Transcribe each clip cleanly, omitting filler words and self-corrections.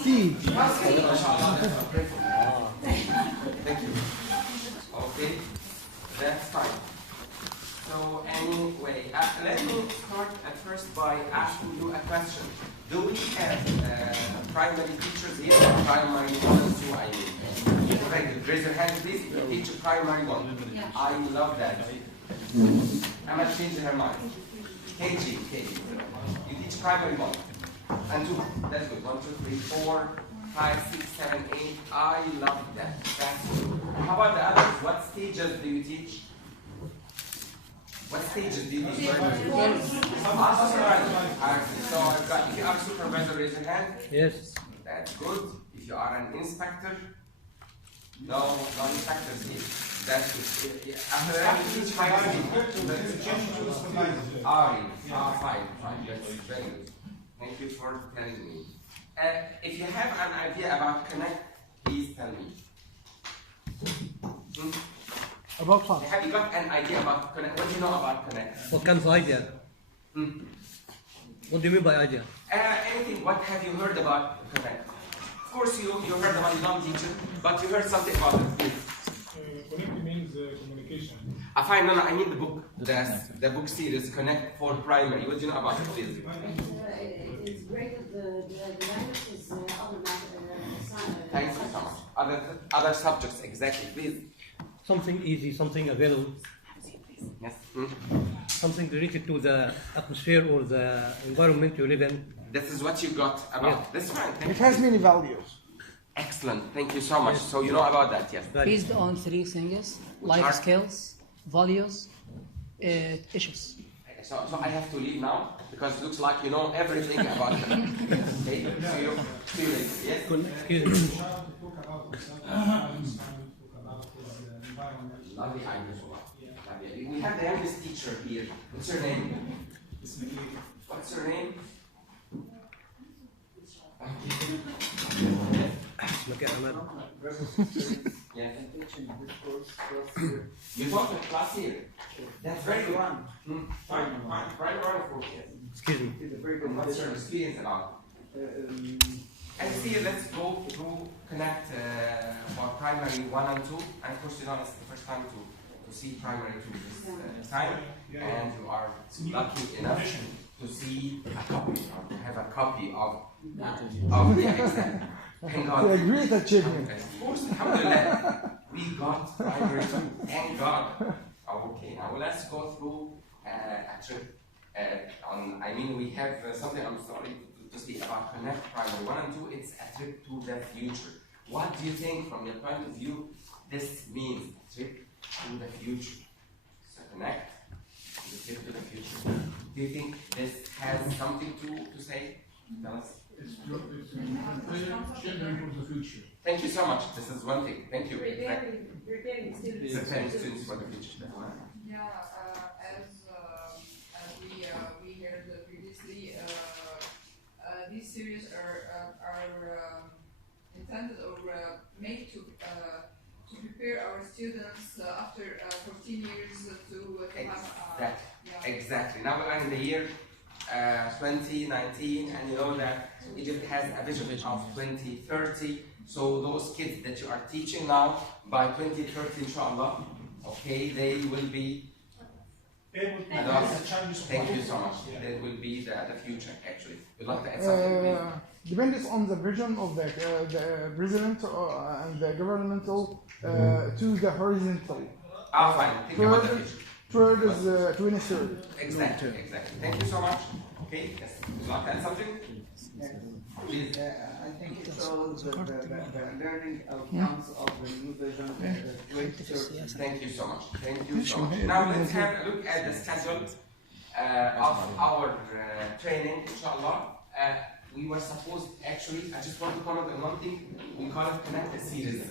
Steve. Thank you. Okay, that's fine. So anyway, let me start at first by asking you a question. Do we have primary teachers here? Primary 1 and 2, I mean. Very good. Raise your hand, please. You teach primary 1. I love that. I'm going to change her mind. KG. You teach primary 1 and 2. That's good. 1, 2, 3, 4, 5, 6, 7, 8. I love that. That's good. How about the others? What stages do you teach? What stages do you teach? So I've got, if you are a supervisor, raise your hand. Yes. That's good. If you are an inspector, no inspectors here. That's good. After that, you teach 5 stages. Fine. That's very good. Thank you for telling me. If you have an idea about Connect, please tell me. About what? Have you got an idea about Connect? What do you know about Connect? What kind of idea? What do you mean by idea? Anything. What have you heard about Connect? Of course, you heard about the non-teacher, but you heard something about it. Connect means communication. Fine, no, I mean the book. The book series, Connect for Primary. What do you know about it, please? It's great that the language is other Thanks so much. Other subjects, exactly, please. Something easy, something available. Yes. Something related to the atmosphere or the environment you live in. This is what you got about. Yeah. That's fine. It has many values. Excellent. Thank you so much. So you know about that, yes. Based on 3 things: life skills, values, issues. So I have to leave now because it looks like you know everything about it. Okay. See you later. Yes. Excuse me. Lovely idea. We have the youngest teacher here. What's your name? What's your name? Okay, Ahmed. Yes. You taught in class here. That's very good. Fine. Excuse me. What's your experience about? And see, let's go through Connect for primary 1 and 2. And of course, you know, it's the first time to see primary 2 this time. And you are lucky enough to see a copy, or to have a copy of the exam. Thank God. It's a great achievement. Of course, alhamdulillah, we got primary 2. Thank God. Okay, now let's go through a trip. We have something, I'm sorry, to speak about Connect Primary 1 and 2. It's a trip to the future. What do you think, from your point of view, this means? Trip to the future. So Connect, the trip to the future. Do you think this has something to say? Tell us. It's children for the future. Thank you so much. This is one thing. Thank you. Preparing students. Preparing students for the future. Yeah, as we heard previously, these series are intended or made to prepare our students after 14 years to have. Exactly. Now we're in the year 2019, and you know that Egypt has a vision of 2030. So those kids that you are teaching now, by 2030, inshallah, okay, they will be adults. Thank you so much. They will be the future, actually. Would like to add something? Depends on the vision of the president and the governmental to the horizontal. Fine. Think about the future. Third is 23rd. Exactly. Thank you so much. Okay, yes. Would you like to add something? Please. I think it shows the learning outcomes of the new vision. Thank you so much. Now let's have a look at the schedule of our training, inshallah. We were supposed, actually, I just want to comment on one thing. We call it Connect a series.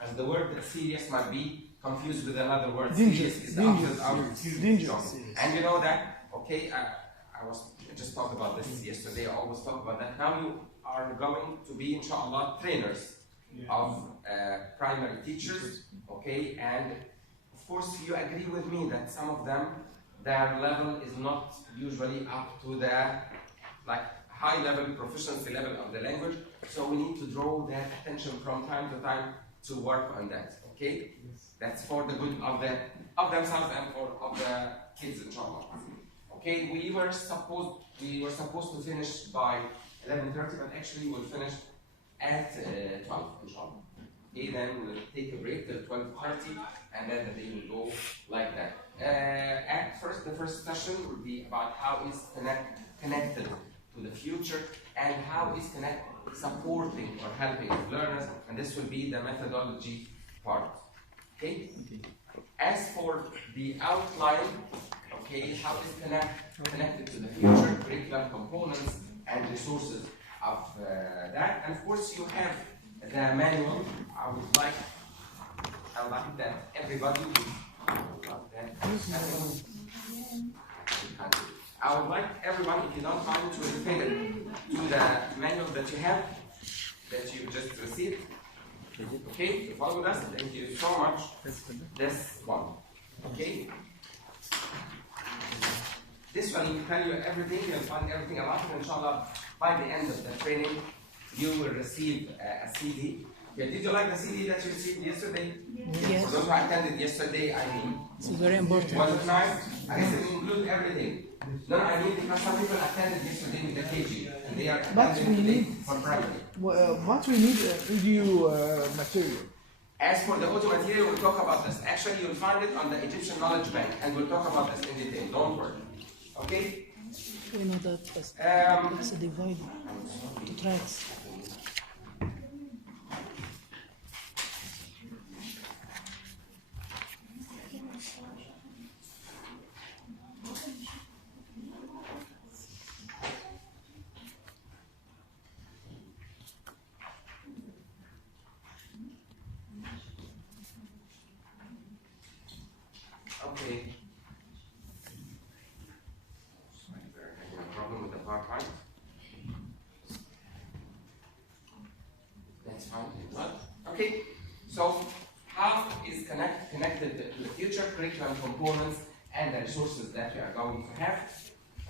As the word serious might be confused with another word. Serious is the opposite of dangerous. And you know that, okay, I just talked about this yesterday, I always talk about that. Now you are going to be, inshallah, trainers of primary teachers, okay, and of course you agree with me that some of them, their level is not usually up to the high level, proficiency level of the language. So we need to draw their attention from time to time to work on that. Okay? That's for the good of themselves and of the kids, inshallah. Okay, we were supposed to finish by 11:30, but actually we'll finish at 12, inshallah. Okay, then we'll take a break till 12:30, and then the day will go like that. The first session will be about how is connected to the future and how is supporting or helping learners, and this will be the methodology part. Okay? As for the outline, okay, how is connected to the future, curriculum components and resources of that, and of course you have the manual. I would like that everybody would. I would like everyone, if you don't mind, to refer to the manual that you have, that you just received. Okay, to follow us. Thank you so much. This one. Okay. This one will tell you everything. You'll find everything about it. Inshallah, by the end of the training, you will receive a CD. Yeah, did you like the CD that you received yesterday? Yes. For those who attended yesterday, I mean. It's very important. Was it nice? I guess it includes everything. No, I mean because some people attended yesterday with the KG and they are attending today for primary. What we need audio material. As for the audio material, we'll talk about this. Actually, you'll find it on the Egyptian Knowledge Bank, and we'll talk about this in detail. Don't worry. Okay? We know that it's a divide to tracks. Okay. Sorry, we're having a problem with the PowerPoint. That's fine. Okay. So, how is connected to the future curriculum components and the resources that we are going to have?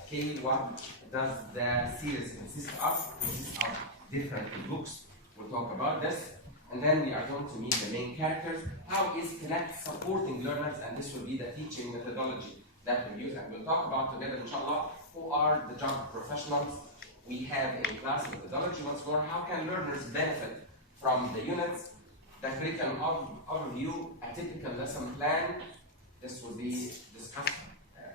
Okay, what does the series consist of? It consists of different books. We'll talk about this. And then we are going to meet the main characters. How is Connect supporting learners? And this will be the teaching methodology that we use. And we'll talk about together, inshallah, who are the job professionals we have in class methodology. Once more, how can learners benefit from the units, the curriculum overview, a typical lesson plan. This will be discussed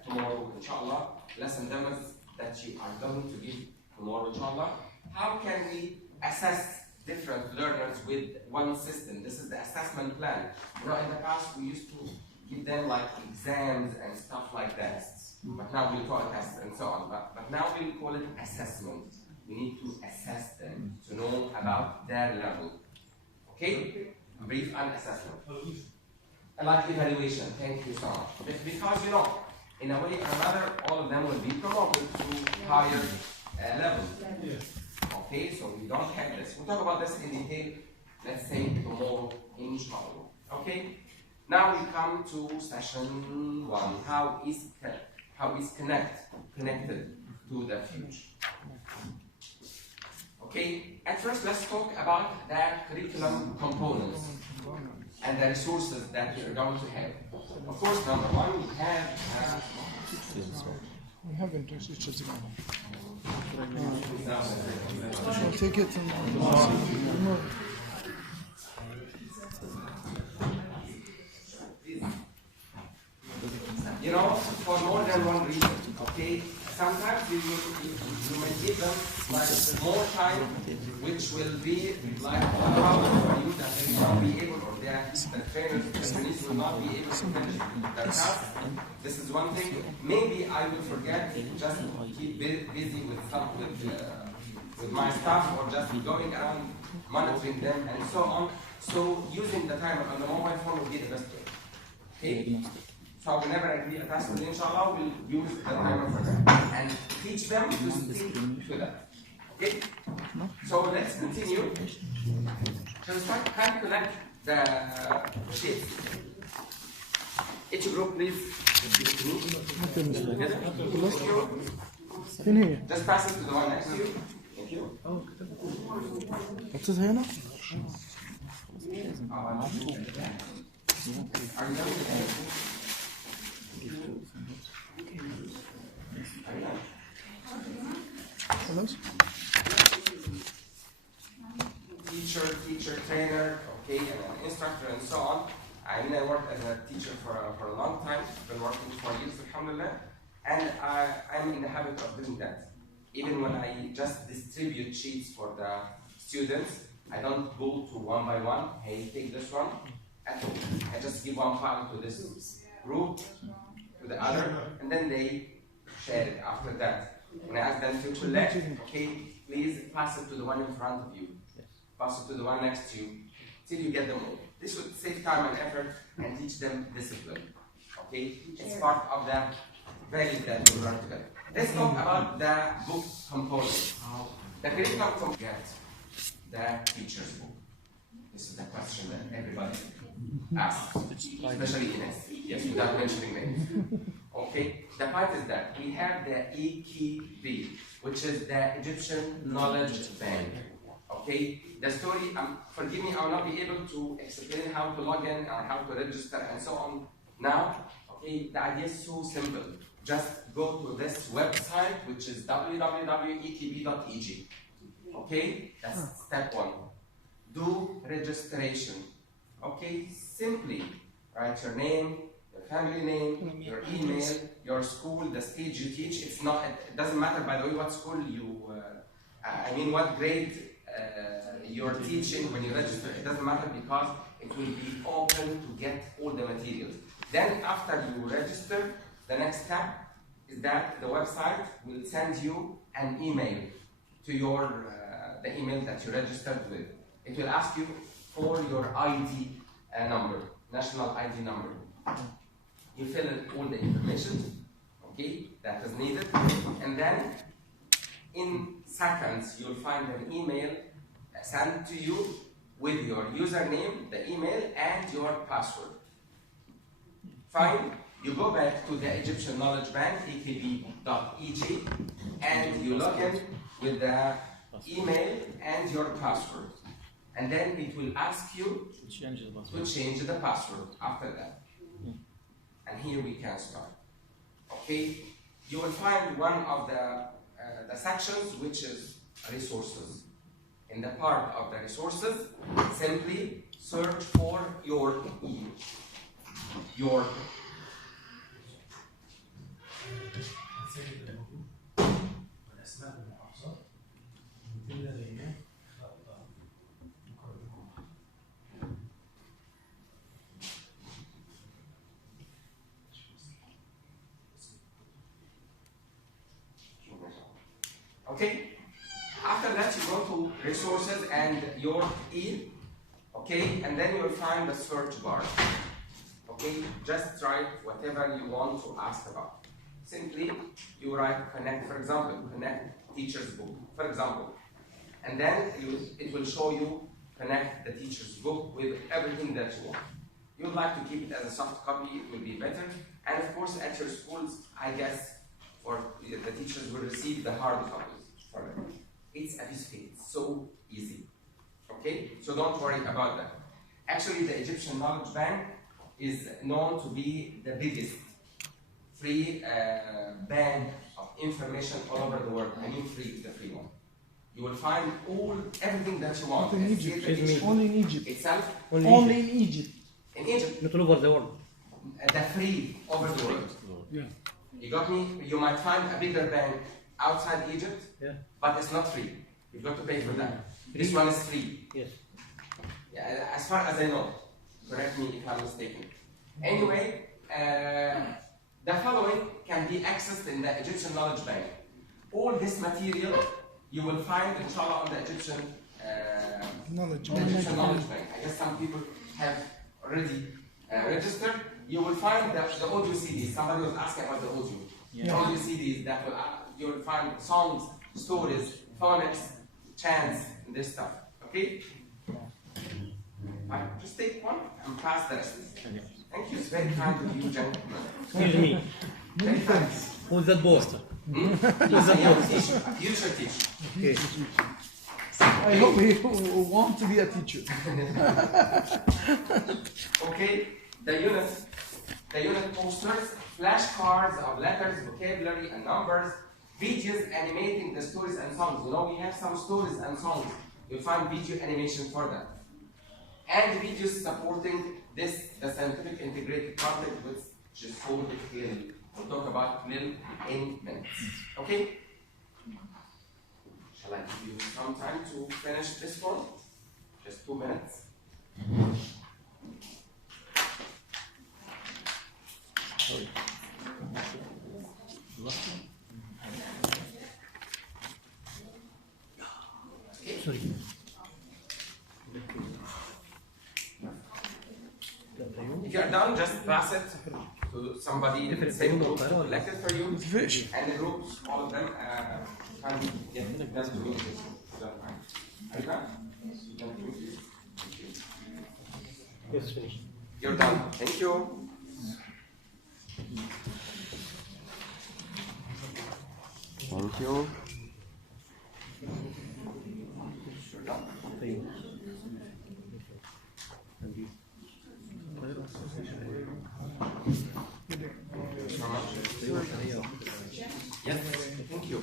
tomorrow, inshallah. Lesson demos that you are going to give tomorrow, inshallah. How can we assess different learners with one system? This is the assessment plan. You know, in the past we used to give them like exams and stuff like that. But now we'll call it tests and so on. But now we'll call it assessment. We need to assess them to know about their level. Okay? Brief and assessment. Like evaluation. Thank you so much. Because you know, in a way or another, all of them will be promoted to higher levels. Yes. Okay, so we don't have this. We'll talk about this in detail, let's say tomorrow, inshallah. Okay? Now we come to session 1. How is connected to the future? Okay, at first let's talk about the curriculum components and the resources that we're going to have. Of course, number 1, we have We haven't researched it. I'll take it and you know, for more than one reason, okay? Sometimes you may give them like more time, which will be like a problem for you that they will not be able, or the trainers, the trainees will not be able to finish their task. This is one thing. Maybe I will forget, just keep busy with my staff, or just going around monitoring them and so on. So using the timer on the mobile phone will be the best way. Okay? So whenever I give a task with inshallah, we'll use the timer for that. And teach them to stick to that. Okay? So let's continue. So let's try to connect the sheets. Each group, please. فين هي؟ Just pass it to the one next to you. Thank you. حطيتها هنا؟ Are you done with everything? Are you done? خلاص؟ Teacher, trainer, okay, and an instructor and so on. I mean, I worked as a teacher for a long time. Been working for years, alhamdulillah, and I'm in the habit of doing that. Even when I just distribute sheets for the students, I don't go to one by one. Hey, take this one. At all. I just give one file to this group, to the other, and then they share it after that. When I ask them to collect, okay, please pass it to the one in front of you. Pass it to the one next to you, till you get them all. This would save time and effort and teach them discipline. Okay? It's part of the value that we learn together. Let's talk about the book component. The curriculum component, the teacher's book. This is the question that everybody asks, especially in S. Yes, without mentioning names. Okay? The point is that we have the EKB, which is the Egyptian Knowledge Bank. Okay, the story, forgive me, I will not be able to explain how to log in or how to register and so on now. Okay, the idea is so simple. Just go to this website, which is www.ekb.eg. Okay, that's step one. Do registration. Okay, simply write your name, your family name, your email, your school, the stage you teach. It's not, it doesn't matter, by the way, what school you, what grade you're teaching when you register. It doesn't matter because it will be open to get all the materials. Then after you register, the next step is that the website will send you an email to your the email that you registered with. It will ask you for your ID number, national ID number. You fill in all the information, okay, that is needed, and then in seconds you'll find an email sent to you with your username, the email, and your password. Fine, you go back to the Egyptian Knowledge Bank, ekb.eg, and you log in with the email and your password. And then it will ask you to change the password after that. And here we can start. Okay, you will find one of the sections which is resources. In the part of the resources, simply search for your E. Your okay? After that, you go to resources and your E, okay? And then you will find the search bar, okay? Just write whatever you want to ask about. Simply, you write connect, for example, connect teacher's book, for example. And then it will show you connect the teacher's book with everything that you want. You would like to keep it as a soft copy, it will be better. And of course, at your schools, I guess, for the teachers will receive the hard copies for them. It's a piece of cake. It's so easy. Okay? So don't worry about that. Actually, the Egyptian Knowledge Bank is known to be the biggest free bank of information all over the world. I mean free, the free one. You will find everything that you want. Not in Egypt. Only in Egypt. Itself? Only in Egypt. In Egypt. Not all over the world. The free over the world. Yeah. You got me? You might find a bigger bank outside Egypt, Yeah. but it's not free. You've got to pay for that. This one is free. Yes. Yeah, as far as I know. Correct me if I'm mistaken. Anyway, the following can be accessed in the Egyptian Knowledge Bank. All this material you will find, inshallah, on the Egyptian Knowledge Bank. I guess some people have already registered. You will find the audio CDs. Somebody was asking about the audio. The audio CDs that will you will find songs, stories, phonics, chants, and this stuff. Okay? Just take one and pass the rest. Thank you. It's very kind of you, gentlemen. Excuse me. Very kind. Who's that boy? He's a young teacher, a future teacher. Okay. I hope he will want to be a teacher. Okay, the unit posters, flashcards of letters, vocabulary, and numbers, videos animating the stories and songs. You know, we have some stories and songs. You'll find video animation for that. And videos supporting this, the scientific integrated content, which is called CLIL. We'll talk about CLIL in minutes. Okay? Shall I give you some time to finish this form? Just 2 minutes. Sorry. Sorry. If you are done, just pass it to somebody in the same group to collect it for you. And the groups, all of them, can get them to me. Are you done? Yes, finished. You're done. Thank you. Thank you. Yes, thank you.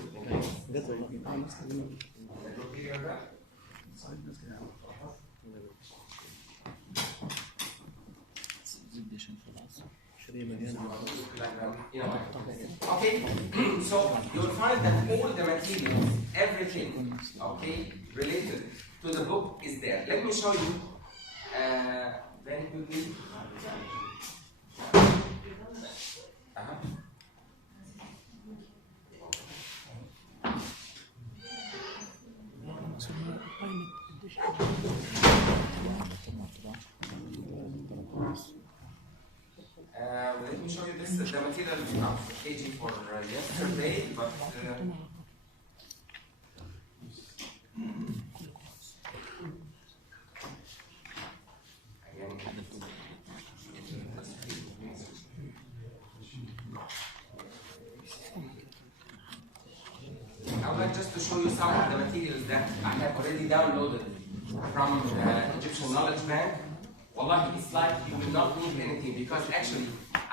Okay, so you'll find that all the materials, everything, okay, related to the book is there. Let me show you very quickly. Let me show you this, the material of KG for yesterday, but I would like just to show you some of the materials that I have already downloaded from Egyptian Knowledge Bank. Wallahi, it's like you will not need anything, because actually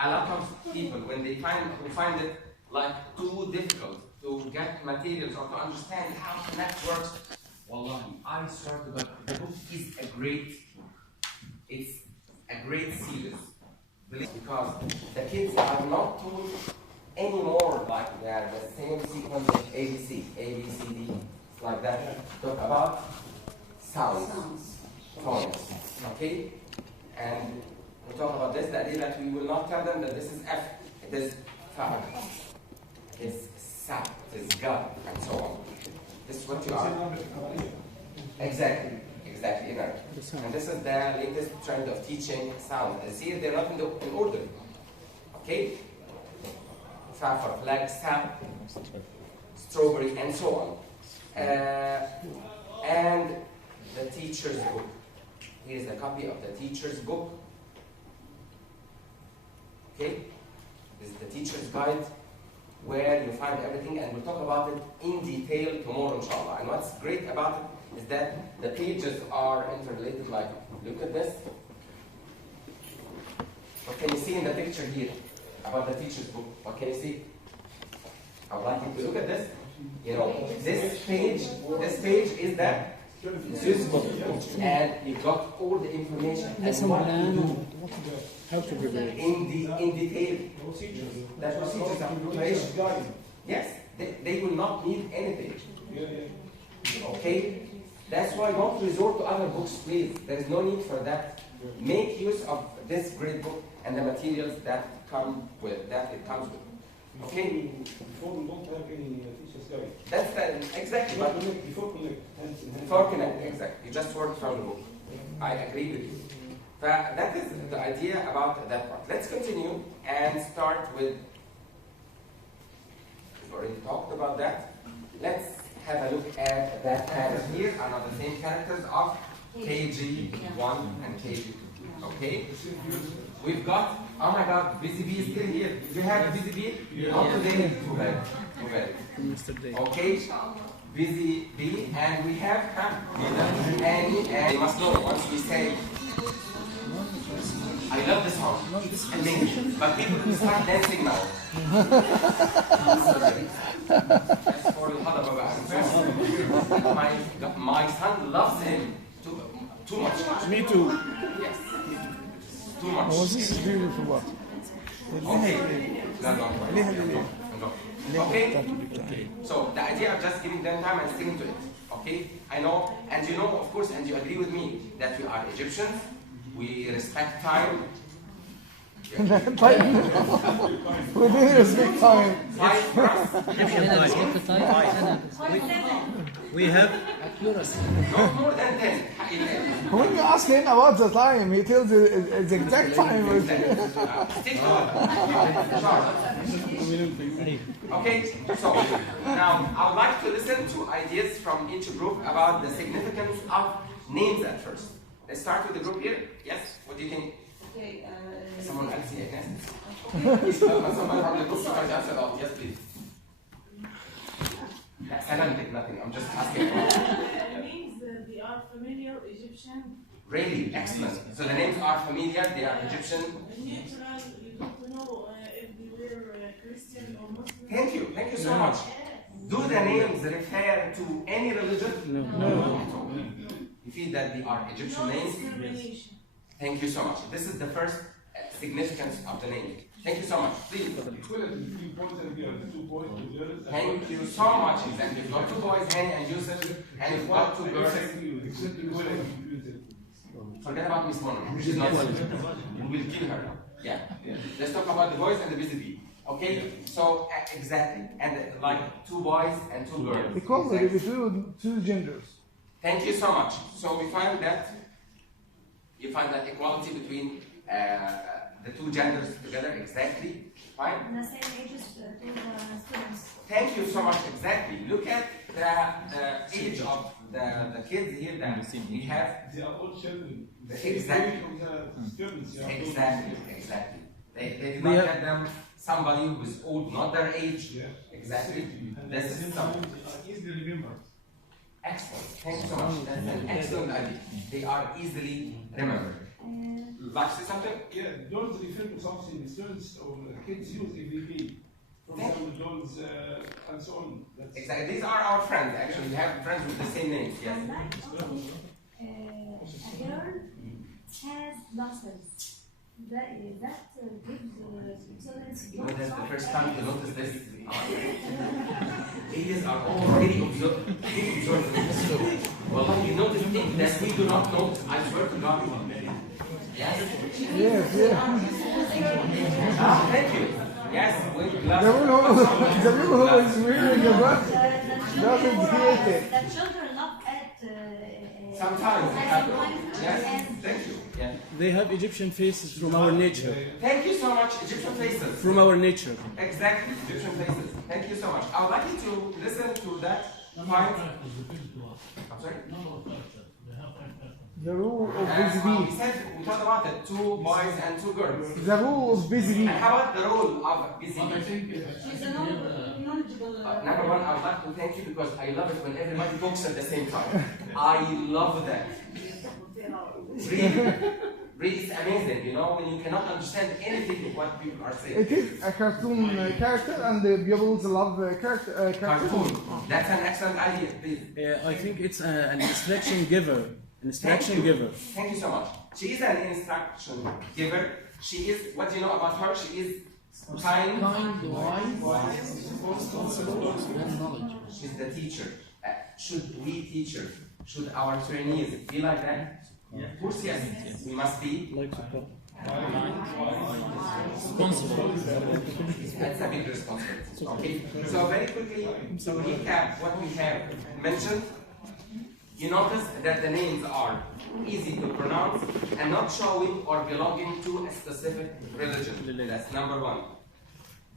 a lot of people, when they find it like too difficult to get materials or to understand how Connect works, wallahi, I swear to God, the book is a great series. Because the kids are not taught anymore like that, the same sequence of ABC, A, B, C, D, like that. Talk about sounds, tones, okay? And we talk about this, the idea that we will not tell them that this is F, it is Fa, it is Sa, it is Ga, and so on. This is what you are. Exactly, exactly. And this is the latest trend of teaching sound. See, they're not in order. Okay? Fa for flag, Sa, strawberry, and so on. And the teacher's book. Here's a copy of the teacher's book. Okay? This is the teacher's guide, where you find everything, and we'll talk about it in detail tomorrow, inshallah. And what's great about it is that the pages are interrelated. Like, look at this. What can you see in the picture here about the teacher's book? What can you see? I would like you to look at this. You know, this page is the Zeus book, and you got all the information and what to do. How to prepare. In detail. The procedures of preparation. Yes, they will not need anything. Okay? That's why don't resort to other books, please. There is no need for that. Make use of this great book and the materials that come with it comes with. Okay? Before we don't have any teacher's guide. That's exactly. But before Connect, exactly. You just work from the book. I agree with you. That is the idea about that part. Let's continue and start with. We've already talked about that. Let's have a look at that pattern here. Are the same characters of KG1 and KG2. Okay? We've got Oh my God, Busy Bee is still here. Do you have Busy Bee? Not today. Too bad. Too bad. Yesterday. Okay. Busy Bee, and we have Annie, and you must know once we say, I love this song. It's amazing. But people will start dancing now. My son loves him too much. Me too. Yes. Too much. هو this is beautiful what? Okay. No. Okay. So the idea of just giving them time and sticking to it. Okay. I know, and you know, of course, and you agree with me that we are Egyptians. We respect time. Time. We didn't respect time. Time for us. Egyptian أنا time. respect the time. أنا We have accuracy. Not more than 10. When you ask him about the time, he tells you the exact time. Stick to it. Sure. Okay, so now I would like to listen to ideas from each group about the significance of names at first. Let's start with the group here. Yes, what do you think? Okay, Someone else here, yes? Okay, someone from the group can answer out. Yes, please. I don't think nothing, I'm just asking. Names they are familiar Egyptian. Really, excellent. So the names are familiar, they are Egyptian. Natural, you don't know if they were Christian or Muslim. Thank you so much. Do the names refer to any religion? No. You feel that they are Egyptian No names? discrimination. Thank you so much. This is the first significance of the name. Thank you so much. Please. Equivalent between boys and girls. 2 boys, 2 girls. Thank you so much. Exactly. You've got 2 boys, Hani and Yusuf, and you've got 2 girls. Forget about Miss Mona. She's not one. We'll kill her now. Yeah. Let's talk about the boys and the busy bee. Okay? So, exactly. And like 2 boys and 2 girls. Equality Exactly. between two genders. Thank you so much. So we find that equality between the 2 genders together, exactly. Fine. the same ages to the students. Thank you so much. Exactly. Look at the age of the kids here that we have. They are all children. Exactly. Students. Exactly. They did not get them somebody who is old, not their age. Yeah. Exactly. And This is something. they are easily remembered. Excellent. Thank you so much. That's an excellent idea. They are easily remembered. Like to say something? Yeah, dolls refer to something students or kids use every day. For example, dolls and so on. That's Exactly. These are our friends. Actually, we have friends with the same names. Yes. And like also, a girl has muscles. That gives children You know, that's the first time to notice this. Ladies are all very observant. Well, you notice things that we do not know. I swear to God. Yes. Yes, yeah. Thank you. Yes. Wait, The people who is wearing the bus doesn't create it. The children look at Sometimes it happens. Yes. Thank you. Yeah. They have Egyptian faces from our nature. Thank you so much, Egyptian faces. From our nature. Exactly, Egyptian faces. Thank you so much. I would like you to listen to that point. I'm sorry? The rule of busy We bee. said, we talked about it, 2 boys and 2 girls. The rule of busy bee. And how about the role of busy bee? she's a knowledgeable. Number 1, I would like to thank you because I love it when everybody talks at the same time. I love that. Really, it's amazing, you know, when you cannot understand anything of what people are saying. It is a cartoon character, and the pupils love cartoon. Cartoon. That's an excellent idea, please. I think it's an instruction giver. Instruction giver. Thank you so much. She is an instruction giver. She is, what do you know about her? She is kind, wise, responsible, and knowledgeable. she's the teacher. Should we teachers, should our trainees be like that? Of course, yes. We must be. Like support. Responsible. That's a big responsibility. Okay. So very quickly to recap what we have mentioned. You notice that the names are easy to pronounce and not showing or belonging to a specific religion. That's number 1.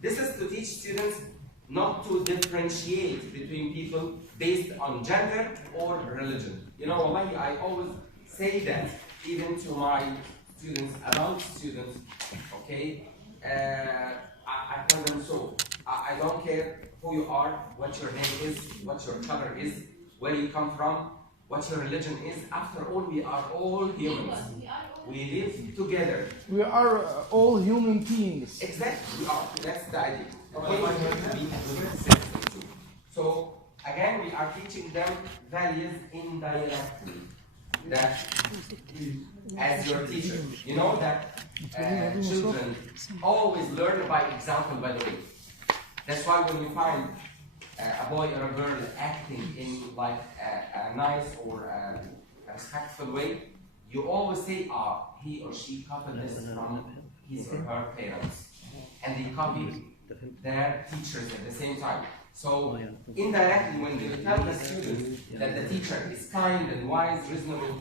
This is to teach students not to differentiate between people based on gender or religion. You know, wallahi, I always say that even to my students, adult students, okay, I tell them so. I don't care who you are, what your name is, what your color is, where you come from, what your religion is. After all, we are all humans. We live together. We are all human beings. Exactly, we are. That's the idea. Okay? So, again, we are teaching them values indirectly. That as your teacher, you know that children always learn by example, by the way. That's why when you find a boy or a girl acting in like a nice or a respectful way, you always say, he or she copied this from his or her parents. And they copy their teachers at the same time. So indirectly, when they tell the students that the teacher is kind and wise, reasonable,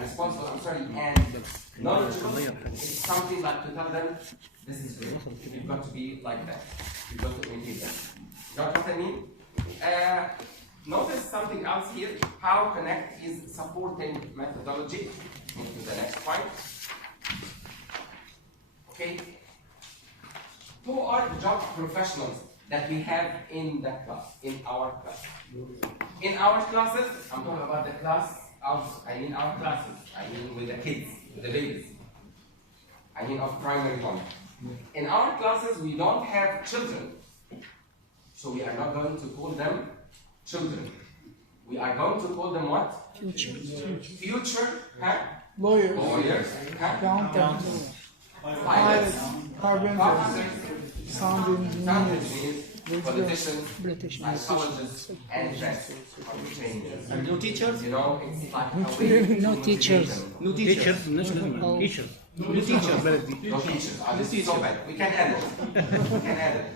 responsible, and knowledgeable, it's something like to tell them, this is great. You've got to be like that. You've got to imitate them. You know what I mean? Notice something else here, how Connect is supporting methodology. Into the next point. Okay. Who are the job professionals that we have in that class, in our class? In our classes, I'm talking about the class of, I mean our classes, I mean with the kids, with the babies. I mean of primary one. In our classes, we don't have children. So we are not going to call them children. We are going to call them what? Future, huh? Lawyers, accountants, pilots, carpenters, sound engineers, politicians, psychologists, and rest. And no teachers? You know, it's like a way No teachers. No teachers. No teachers. No teachers. No teachers. This is so bad. We can add it. We can add it.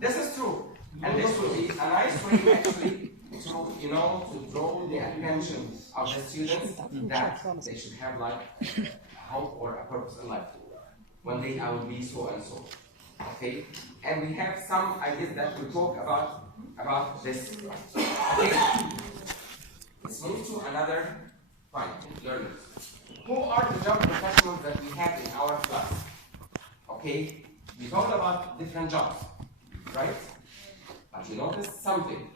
This is true. And this will be a nice way actually to, you know, to draw the attention of the students that they should have like a hope or a purpose in life. One day I will be so and so. Okay? And we have some ideas that we talk about this. Okay? Let's move to another point, learners. Who are the job professionals that we have in our class? Okay? We talked about different jobs, right? But you notice something,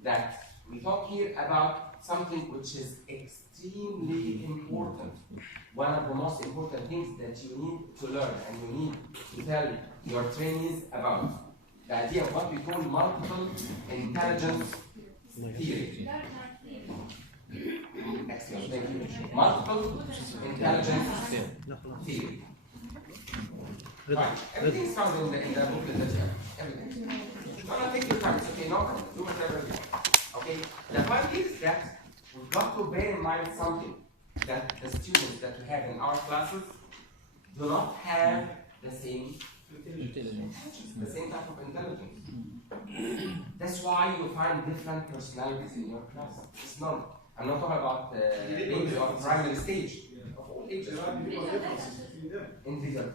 that we talk here about something which is extremely important. One of the most important things that you need to learn and you need to tell your trainees about. The idea of what we call multiple intelligence theory. Excellent, thank you. Multiple intelligence theory. Right, everything's found in the booklet that you have. Everything. No, take your time, it's okay, no problem. Do whatever you want. Okay? The point is that we've got to bear in mind something, that the students that we have in our classes do not have the same intelligence, the same type of intelligence. That's why you find different personalities in your class. It's normal. I'm not talking about age or primary stage. Of all ages. Individual.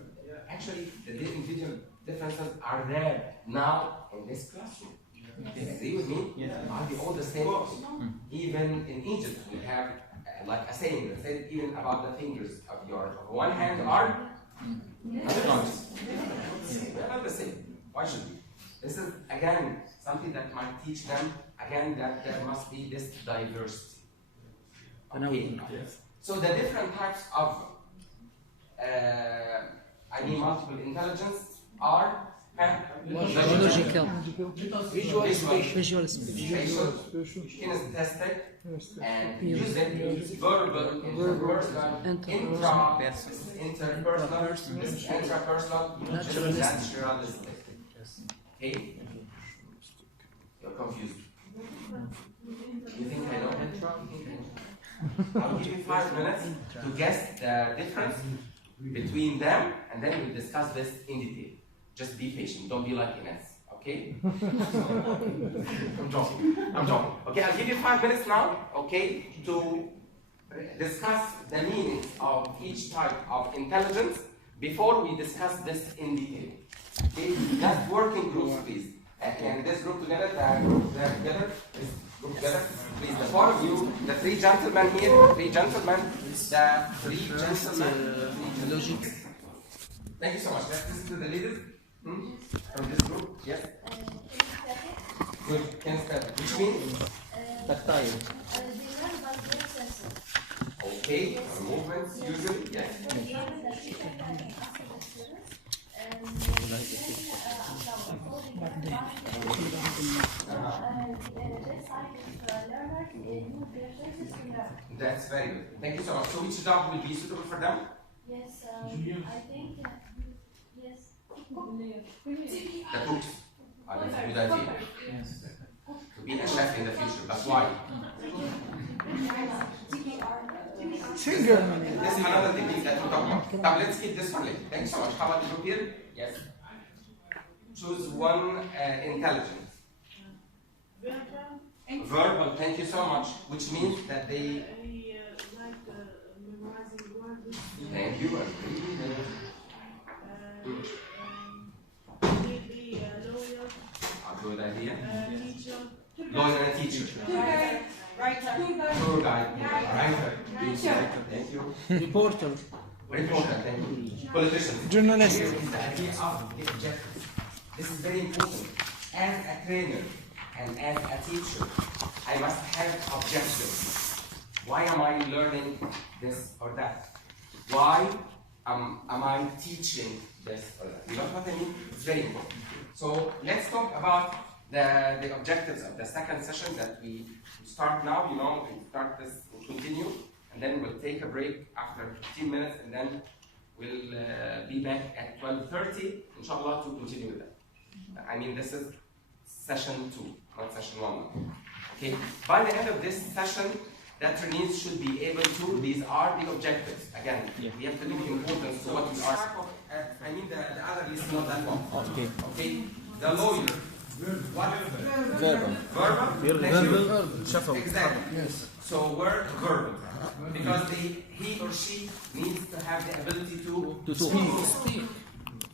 Actually, the individual differences are there now in this classroom. Do you agree with me? Are they all the same? Even in Egypt, we have like a saying that says even about the fingers of one hand are not the same. Why should we? This is again something that might teach them again that there must be this diversity. Okay. So the different types of multiple intelligence are Logical. visual, Visual spatial, kinesthetic, and music, verbal, interpersonal, interpersonal, naturalistic. Okay? You're confused. You think I know? I'll give you 5 minutes to guess the difference between them, and then we'll discuss this in detail. Just be patient, don't be like Ines, okay? I'm joking. Okay, I'll give you 5 minutes now, okay, to discuss the meaning of each type of intelligence before we discuss this in detail. Okay, just working groups, please. And this group together, that group together, this group together. Please, the four of you, the three gentlemen here, the three gentlemen. Logic. Thank you so much. Let's listen to the leaders from this group. Yes. Good. Which means? Tactile. Okay. Movements usually. Yes. That's very good. Thank you so much. So which job will be suitable for them? Yes, I think, yes. The cooks. That's a good idea. To be a chef in the future. But why? Singer. This is another technique that we'll talk about. Now let's keep this one later. Thank you so much. How about the group here? Yes. Choose one intelligent. Verbal, thank you so much. Which means that they. Thank you. A good idea. Lawyer and teacher. Tour guide. Writer. Thank you. Reporter. Reporter, thank you. Politician. Journalist. Here is the idea of the objectives. This is very important. As a trainer and as a teacher, I must have objectives. Why am I learning this or that? Why am I teaching this or that? You know what I mean? It's very important. So let's talk about the objectives of the second session that we start now. You know, we start this, we'll continue, and then we'll take a break after 15 minutes, and then we'll be back at 12:30, inshallah, to continue with that. I mean, this is session 2, not session 1. Okay. By the end of this session, the trainees should be able to. These are the objectives. Again, we have to give importance to what we are. I mean, the other list, not that one. Okay. Okay. The lawyer. What? Verbal. Verbal. Shuffle. Exactly. Yes. So we're verbal because he or she needs to have the ability to speak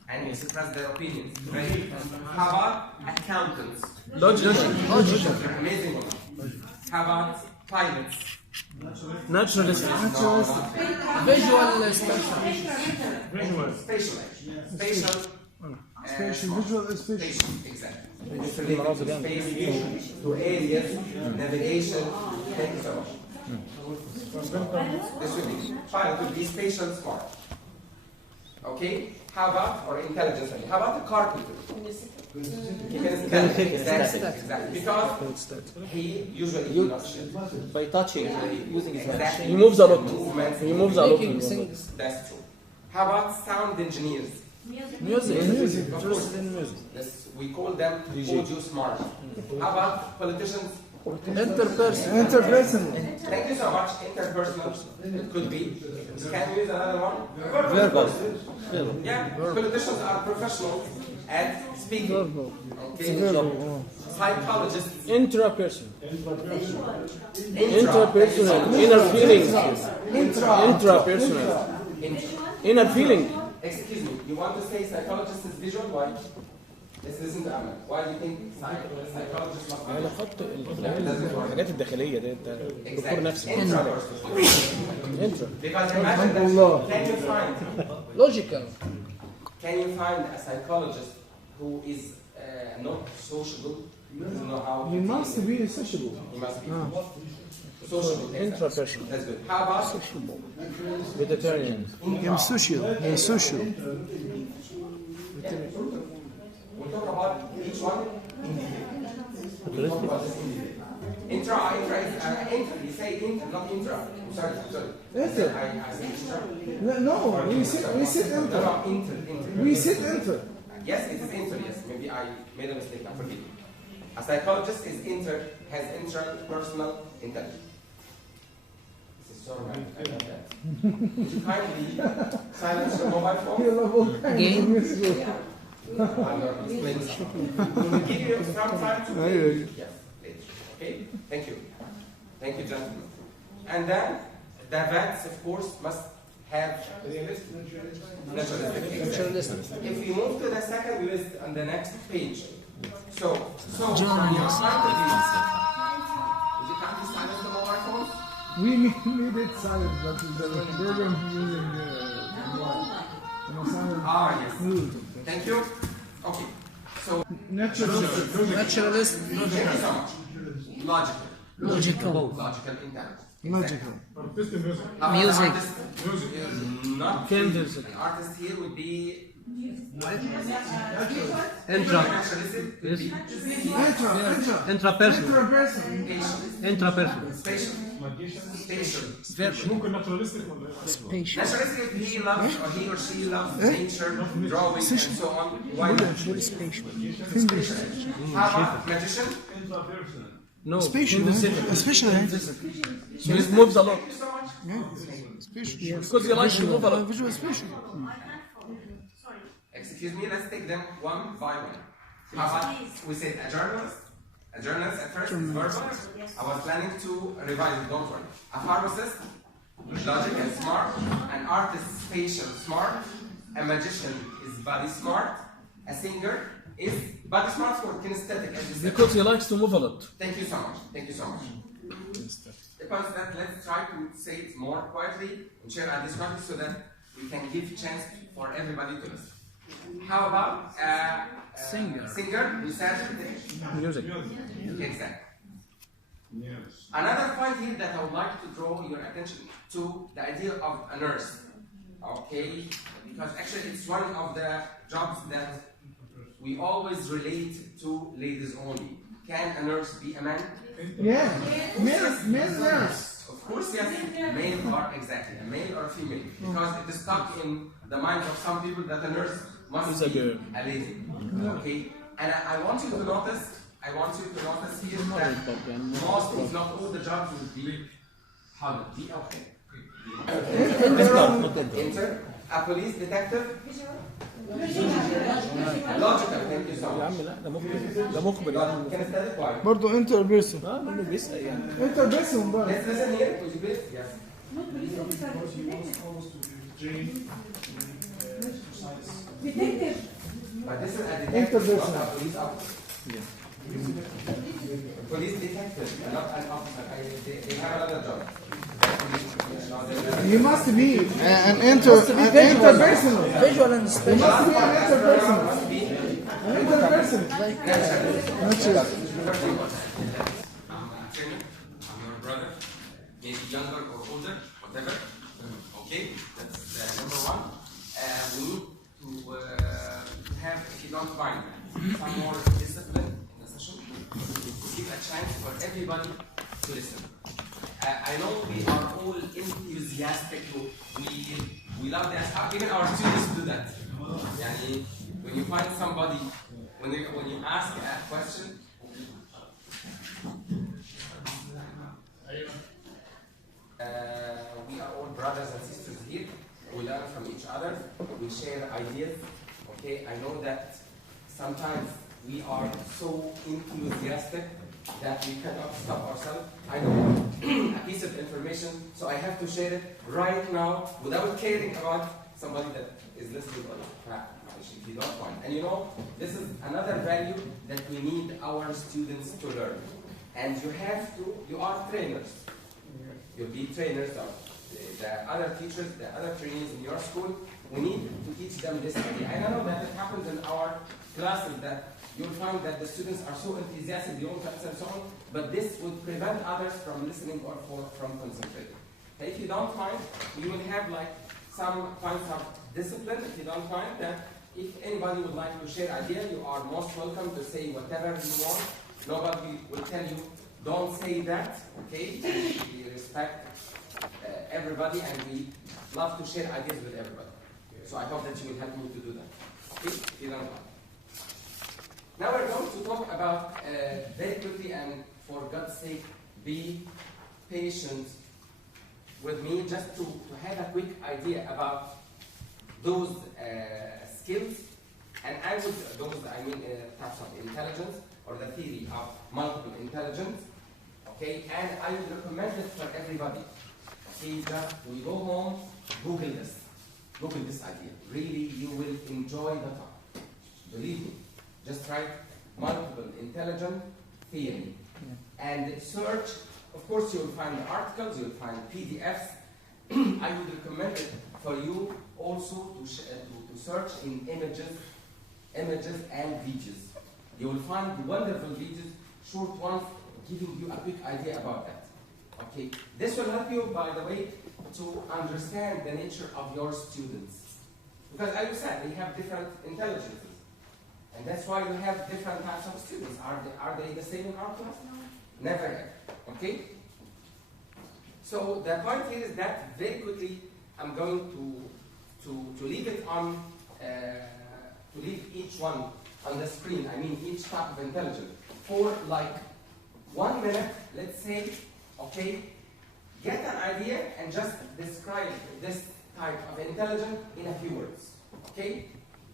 and express their opinions. Right? How about accountants? Logic. They're amazing ones. How about pilots? Naturalist. Visual special. Spatial. Spatial, visual is spatial. Exactly. Space to areas, navigation. Thank you so much. This would be pilot would be spatial smart. Okay? How about, or intelligence? How about the carpenter? He can stand. Exactly. Because he usually does shit. By touching, using his hands. Exactly. He moves a lot. Movements. He moves a lot. That's true. How about sound engineers? Music. Of course. We call them audio smart. How about politicians? Interpersonal. Thank you so much. Interpersonal. It could be. Can we use another one? Verbal. Yeah. Politicians are professionals at speaking. Okay. Psychologists. Intrapersonal. Interpersonal. Inner feelings. Intrapersonal. Inner feeling. Excuse me. You want to say psychologist is visual? Why? This isn't Ahmed. Why do you think psychologists must be? علاقات الحاجات الداخلية دي الدكتور نفسه. Intra. Because imagine that. Can you find? Logical. Can you find a psychologist who is not sociable? Doesn't know how. He must be sociable. He must be. Sociable. Intrapersonal. That's good. How about Vegetarian. I'm social. We'll talk about each one. Intra is intra. You say intra, not intra. I'm sorry. Inter. I say intra. No, we said enter. No, inter. We said enter. Yes, it is inter. Yes, maybe I made a mistake. I forget. A psychologist is has interpersonal intelligence. This is so right. I love that. Would you kindly silence your mobile phone? You love all kinds of music. We'll give you some time to play. Yes, later. Okay? Thank you. Thank you, gentlemen. And then the vets, of course, must have naturalistic. If we move to the second list on the next page, So from your point of view, would you kindly silence the mobile phones? We made it silent, but the program using Yes. Thank you. Okay. So Naturalist, thank you so much. Logical. logical, Logical intelligence. magical. music, Not Candles. an artist here would be Intra. naturalistic, Yes. Intrapersonal. Intrapersonal. Intrapersonal. spatial. ممكن naturalistic ولا إيه؟ spatial, Naturalistic, he loves or he or she loves nature, drawing, and so on. Why not? spatial, How about magician? Intrapersonal. No. Spatial, Physical. especially. He moves a lot. Thank you so much. Spatial. Because he likes to move a lot. Visual spatial. Excuse me, let's take them one by one. How about we said a journalist? A journalist at first is verbal. I was planning to revise it, don't worry. A pharmacist, logic and smart. An artist, spatial, smart. A magician is body smart. A singer is body smart for kinesthetic, as you said. Because he likes to move a lot. Thank you so much. Thank you so much. Because that, let's try to say it more quietly and share our discussion so that we can give chance for everybody to listen. How about Singer. Singer, you said Music. exactly. Yes. Another point here that I would like to draw your attention to the idea of a nurse. Okay, because actually it's one of the jobs that we always relate to ladies only. Can a nurse be a man? Yeah. Male nurse. Of course, yes. Male or exactly a male or a female, because it is stuck in the minds of some people that a nurse must Is be a girl. a lady. Okay, and I want you to notice. I want you to notice here that most, if not all, the jobs will be how be okay. Enter a police detective. Logical, thank you so يا much. عم لا ده مخبر ده مخبر يا عم Kinesthetic, why? برضه interpersonal. لانه بيسأل يعني Interpersonal برضه. Let's listen here. Would you please? Yes. But this is a detective, not a police officer. Police detective, not an officer. They have another job. You must be an interpersonal. visual and You spatial. must be an interpersonal. An interpersonal. Natural. I'm your brother, maybe younger or older, whatever. Okay, that's number one. We need to have, if you don't mind, some more discipline in the session. To give a chance for everybody to listen. I know we are all enthusiastic. We love that. Even our students do that. Yani, when you find somebody, when you ask a question. We are all brothers and sisters here. We learn from each other. We share ideas. Okay, I know that sometimes we are so enthusiastic that we cannot stop ourselves. I know a piece of information, so I have to share it right now without caring about somebody that is listening or not. If you don't mind. And you know, this is another value that we need our students to learn. And you are trainers. You'll be trainers of the other teachers, the other trainees in your school. We need to teach them this idea. And I know that it happens in our classes that you'll find that the students are so enthusiastic, they won't answer and so on, but this would prevent others from listening or from concentrating. Okay, if you don't mind, we will have like some points of discipline, if you don't mind, that if anybody would like to share idea, you are most welcome to say whatever you want. Nobody will tell you, don't say that, okay? We respect everybody and we love to share ideas with everybody. So I hope that you will help me to do that. Okay? If you don't mind. Now we're going to talk about very quickly, and for God's sake, be patient with me just to have a quick idea about those skills, and I mean types of intelligence, or the theory of multiple intelligence, okay, and I would recommend it for everybody. Okay, just when you go home, Google this idea. Really, you will enjoy the talk. Believe me. Just write multiple intelligent theory. And search, of course, you'll find the articles, you'll find PDFs. I would recommend it for you also to search in images and videos. You will find wonderful videos, short ones, giving you a quick idea about that. Okay, this will help you, by the way, to understand the nature of your students. Because as you said, they have different intelligences. And that's why you have different types of students. Are they the same in our class? No. Never. Okay? So the point here is that very quickly I'm going to leave it on, to leave each one on the screen, I mean each type of intelligence, for like 1 minute, let's say, okay, get an idea and just describe this type of intelligence in a few words. Okay?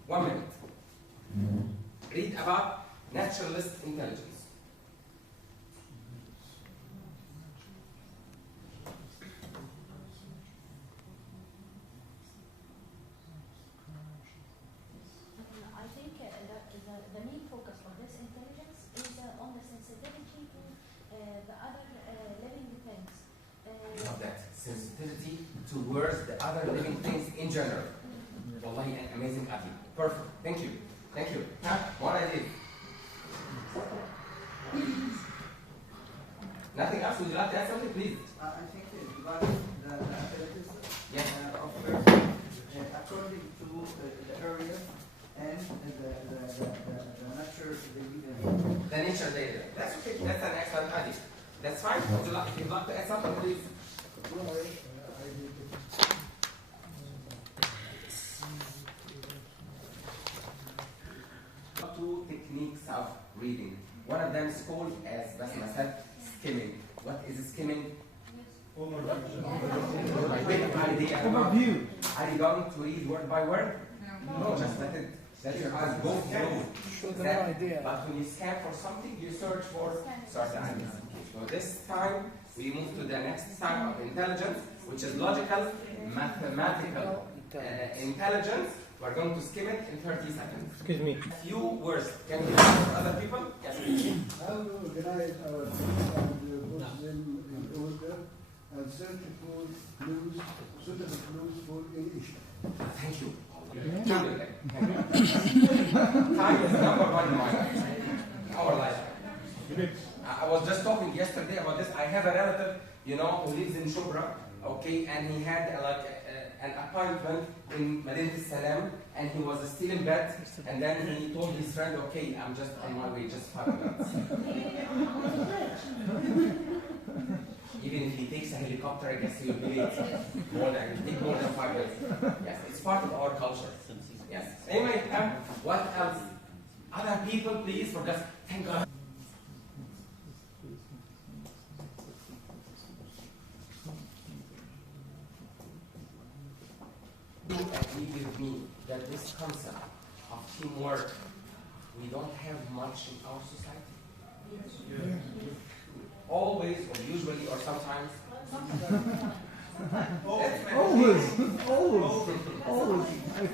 1 minute. Read about naturalist intelligence. I think the main focus for this intelligence is on the sensitivity to the other living things. Love that. Sensitivity towards the other living things in general. Wallahi, an amazing idea. Perfect. Thank you. Thank you. What I did. Nothing else? Would you like to add something, please? I think regarding the abilities of person, according to the area and the nature they live in. The nature data. That's okay. That's an excellent idea. That's fine. Would you like, if you'd like to add something, please? Two techniques of reading. One of them is called, as Basma said, skimming. What is skimming? Overview. Are you going to read word by word? No, just let your eyes go through. Show them an idea. But when you scan for something, you search for certain ideas. So this time, we move to the next type of intelligence, which is logical, mathematical intelligence. We're going to skim it in 30 seconds. Excuse me. A few words. Can you ask for other people? Yes, please. How to organize our things and put them in order and search for clues, suitable clues for any issue? Thank you. Time is number one in my life. Our life. I was just talking yesterday about this. I have a relative, who lives in Shubra, okay, and he had an appointment in Madinat Salam, and he was still in bed, and then he told his friend, okay, I'm just on my way, just 5 minutes. Even if he takes a helicopter, I guess he will be late. Take more than 5 minutes. Yes, it's part of our culture. Yes. Anyway, what else? Other people, please, for just thank God. You agree with me that this concept of teamwork, we don't have much in our society? Yes. Always, or usually, or sometimes? Always.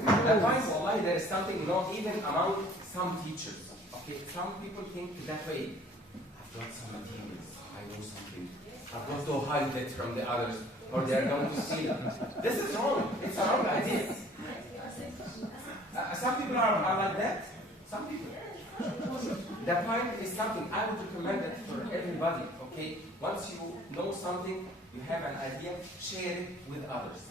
That's why, wallahi, there is something, even among some teachers. Okay, some people think that way. I've got some materials, I know something. I've got to hide it from the others, or they're going to steal it. This is wrong. It's a wrong idea. Some people are like that. Some people. The point is something I would recommend it for everybody. Okay, once you know something, you have an idea, share it with others.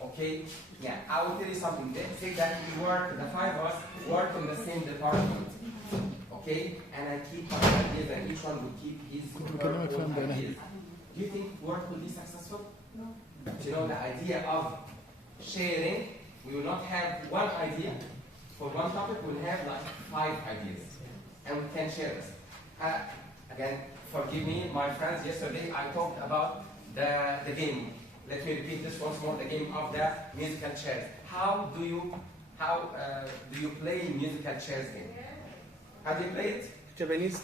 Okay, yeah, I will tell you something. Let's say that we work, the 5 of us work in the same department. Okay, and I keep my ideas, and each one will keep his or her own ideas. Do you think work will be successful? No. The idea of sharing, we will not have one idea. For one topic, we'll have like 5 ideas. And we can share this. Again, forgive me, my friends, yesterday I talked about the game. Let me repeat this once more, the game of the musical chairs. How do you play musical chairs game? How do you play it? Japanese.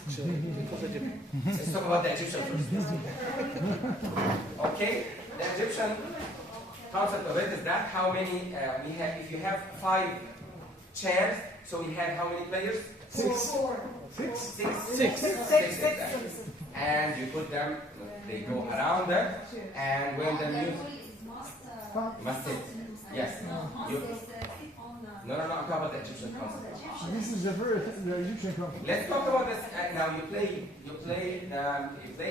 Let's talk about the Egyptian first. Okay, the Egyptian concept of it is that how many we have. If you have 5 chairs, so we have how many players? 6. 4. Six. And you put them, they go around them, and when the music, you must sit. Yes. No, I'm talking about the Egyptian concept. This is the Egyptian concept. Let's talk about this. Now you play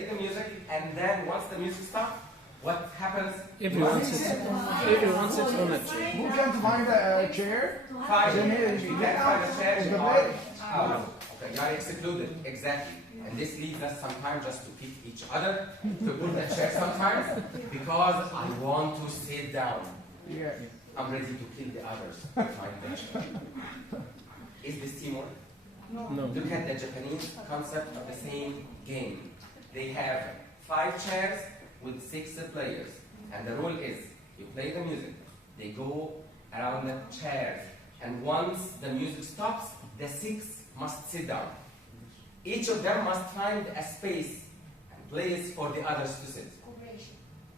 the music, and then once the music stops, what happens? Everyone sits on a chair. Who can't find a chair? If you can't find a chair, you are out. Okay, you are excluded. Exactly. And this leads us sometimes just to pick each other, to put a chair sometimes, because I want to sit down. Yeah. I'm ready to kill the others to find the chair. Is this teamwork? No. Look at the Japanese concept of the same game. They have 5 chairs with 6 players. And the rule is, you play the music, they go around the chairs. And once the music stops, the 6 must sit down. Each of them must find a space and place for the others to sit.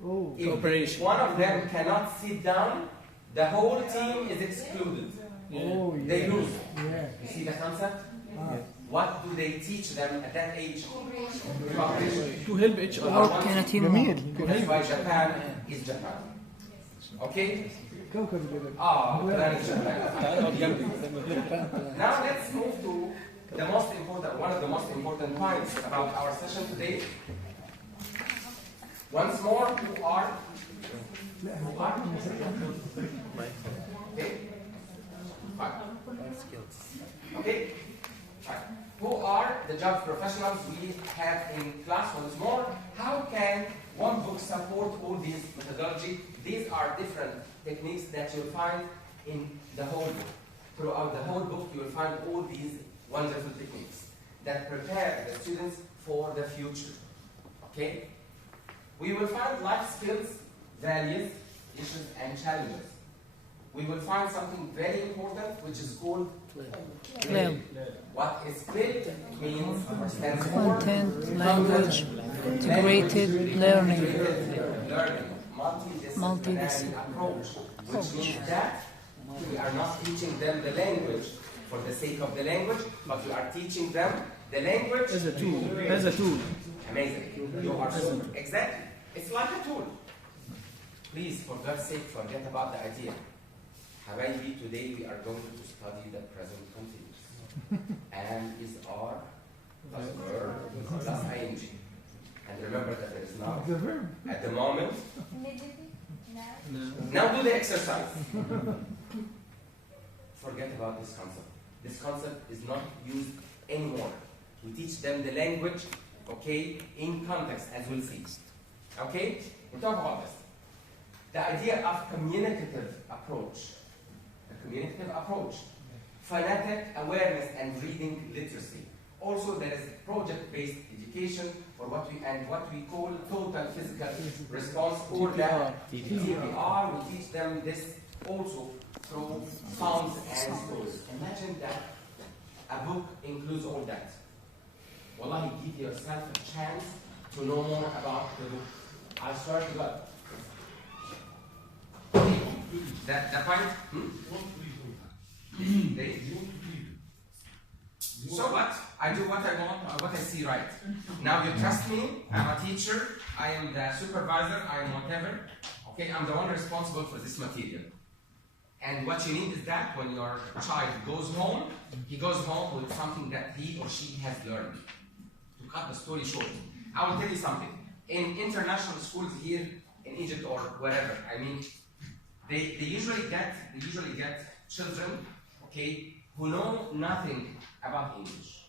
Oh. If one of them cannot sit down, the whole team is excluded. Oh, yeah. They lose. Yeah. You see the concept? What do they teach them at that age? Cooperation. To help each other. How can a team work? That's why Japan is Japan. Okay? planet Japan. Now let's move to the most important, one of the most important points about our session today. Once more, who are? Okay. Fine. Okay. Fine. Who are the job professionals we have in class once more? How can one book support all these methodology? These are different techniques that you'll find in the whole book. Throughout the whole book, you will find all these wonderful techniques that prepare the students for the future. Okay? We will find life skills, values, issues, and challenges. We will find something very important, which is called CLIL. What is CLIL? Means stands for Content, language, integrated learning. Multidisciplinary approach, which means that we are not teaching them the language for the sake of the language, but we are teaching them the language as a tool. As a tool. Amazing. You are so exactly. It's like a tool. Please, for God's sake, forget about the idea. Habibi, today we are going to study the present continuous. And is R plus verb plus ing. And remember that there is now at the moment. Now do the exercise. Forget about this concept. This concept is not used anymore. We teach them the language, okay, in context, as we'll see. Okay? We'll talk about this. The idea of communicative approach. The communicative approach. Phonetic awareness and reading literacy. Also, there is project-based education, or what we call total physical response, or the TPR. We teach them this also through songs and stories. Imagine that a book includes all that. Wallahi, give yourself a chance to know more about the book. I swear to God. That point? So what? I do what I want, what I see right. Now you trust me, I'm a teacher, I am the supervisor, I am whatever. Okay, I'm the one responsible for this material. And what you need is that when your child goes home, he goes home with something that he or she has learned. To cut the story short, I will tell you something. In international schools here in Egypt or wherever, I mean, they usually get children, okay, who know nothing about English.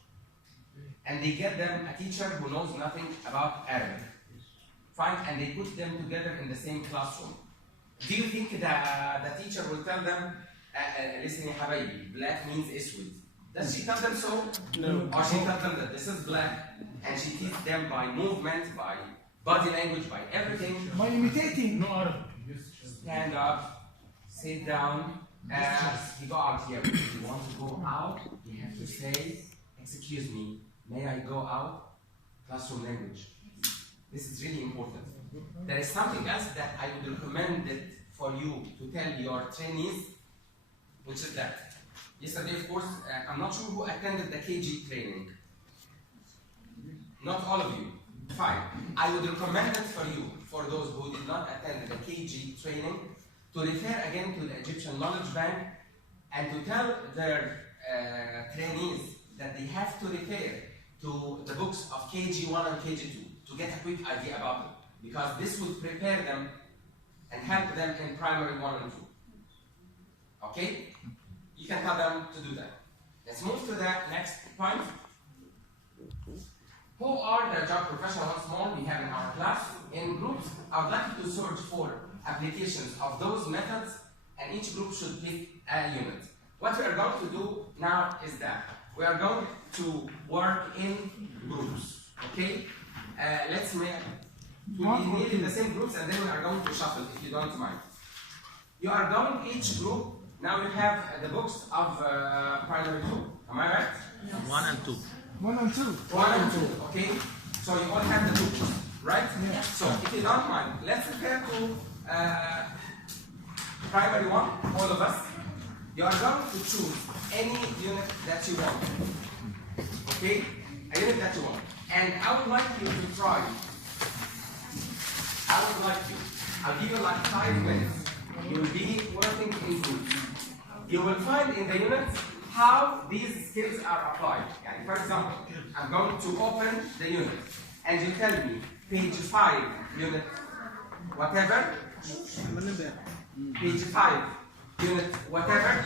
And they get them a teacher who knows nothing about Arabic. Fine, and they put them together in the same classroom. Do you think that the teacher will tell them, listen, ya habibi, black means iswid? Does she tell them so? No. Or she tells them that this is black, and she teaches them by movement, by body language, by everything. By imitating. No Arabic. Stand up, sit down, you go out here. If you want to go out, you have to say, excuse me, may I go out? Classroom language. This is really important. There is something else that I would recommend it for you to tell your trainees, which is that. Yesterday, of course, I'm not sure who attended the KG training. not all of you. Fine. I would recommend it for you, for those who did not attend the KG training, to refer again to the Egyptian Knowledge Bank and to tell their trainees that they have to refer to the books of KG1 and KG2 to get a quick idea about them, because this will prepare them and help them in primary 1 and 2. Okay? You can tell them to do that. Let's move to the next point. Who are the job professionals once more we have in our class? In groups, I would like you to search for applications of those methods, and each group should pick a unit. What we are going to do now is that we are going to work in groups. Okay? Let's make we need in the same groups, and then we are going to shuffle if you don't mind. You are going each group. Now you have the books of primary 2. Am I right? Yes. 1 and 2. 1 and 2. 1 and 2. Okay. So you all have the books, right? Yeah. So if you don't mind, let's refer to primary 1. All of us. You are going to choose any unit that you want. Okay? A unit that you want. And I would like you to try. I'll give you like 5 minutes. You will be working in groups. You will find in the units how these skills are applied. Yani, for example, I'm going to open the unit and you tell me page 5, unit whatever. Page 5, unit whatever.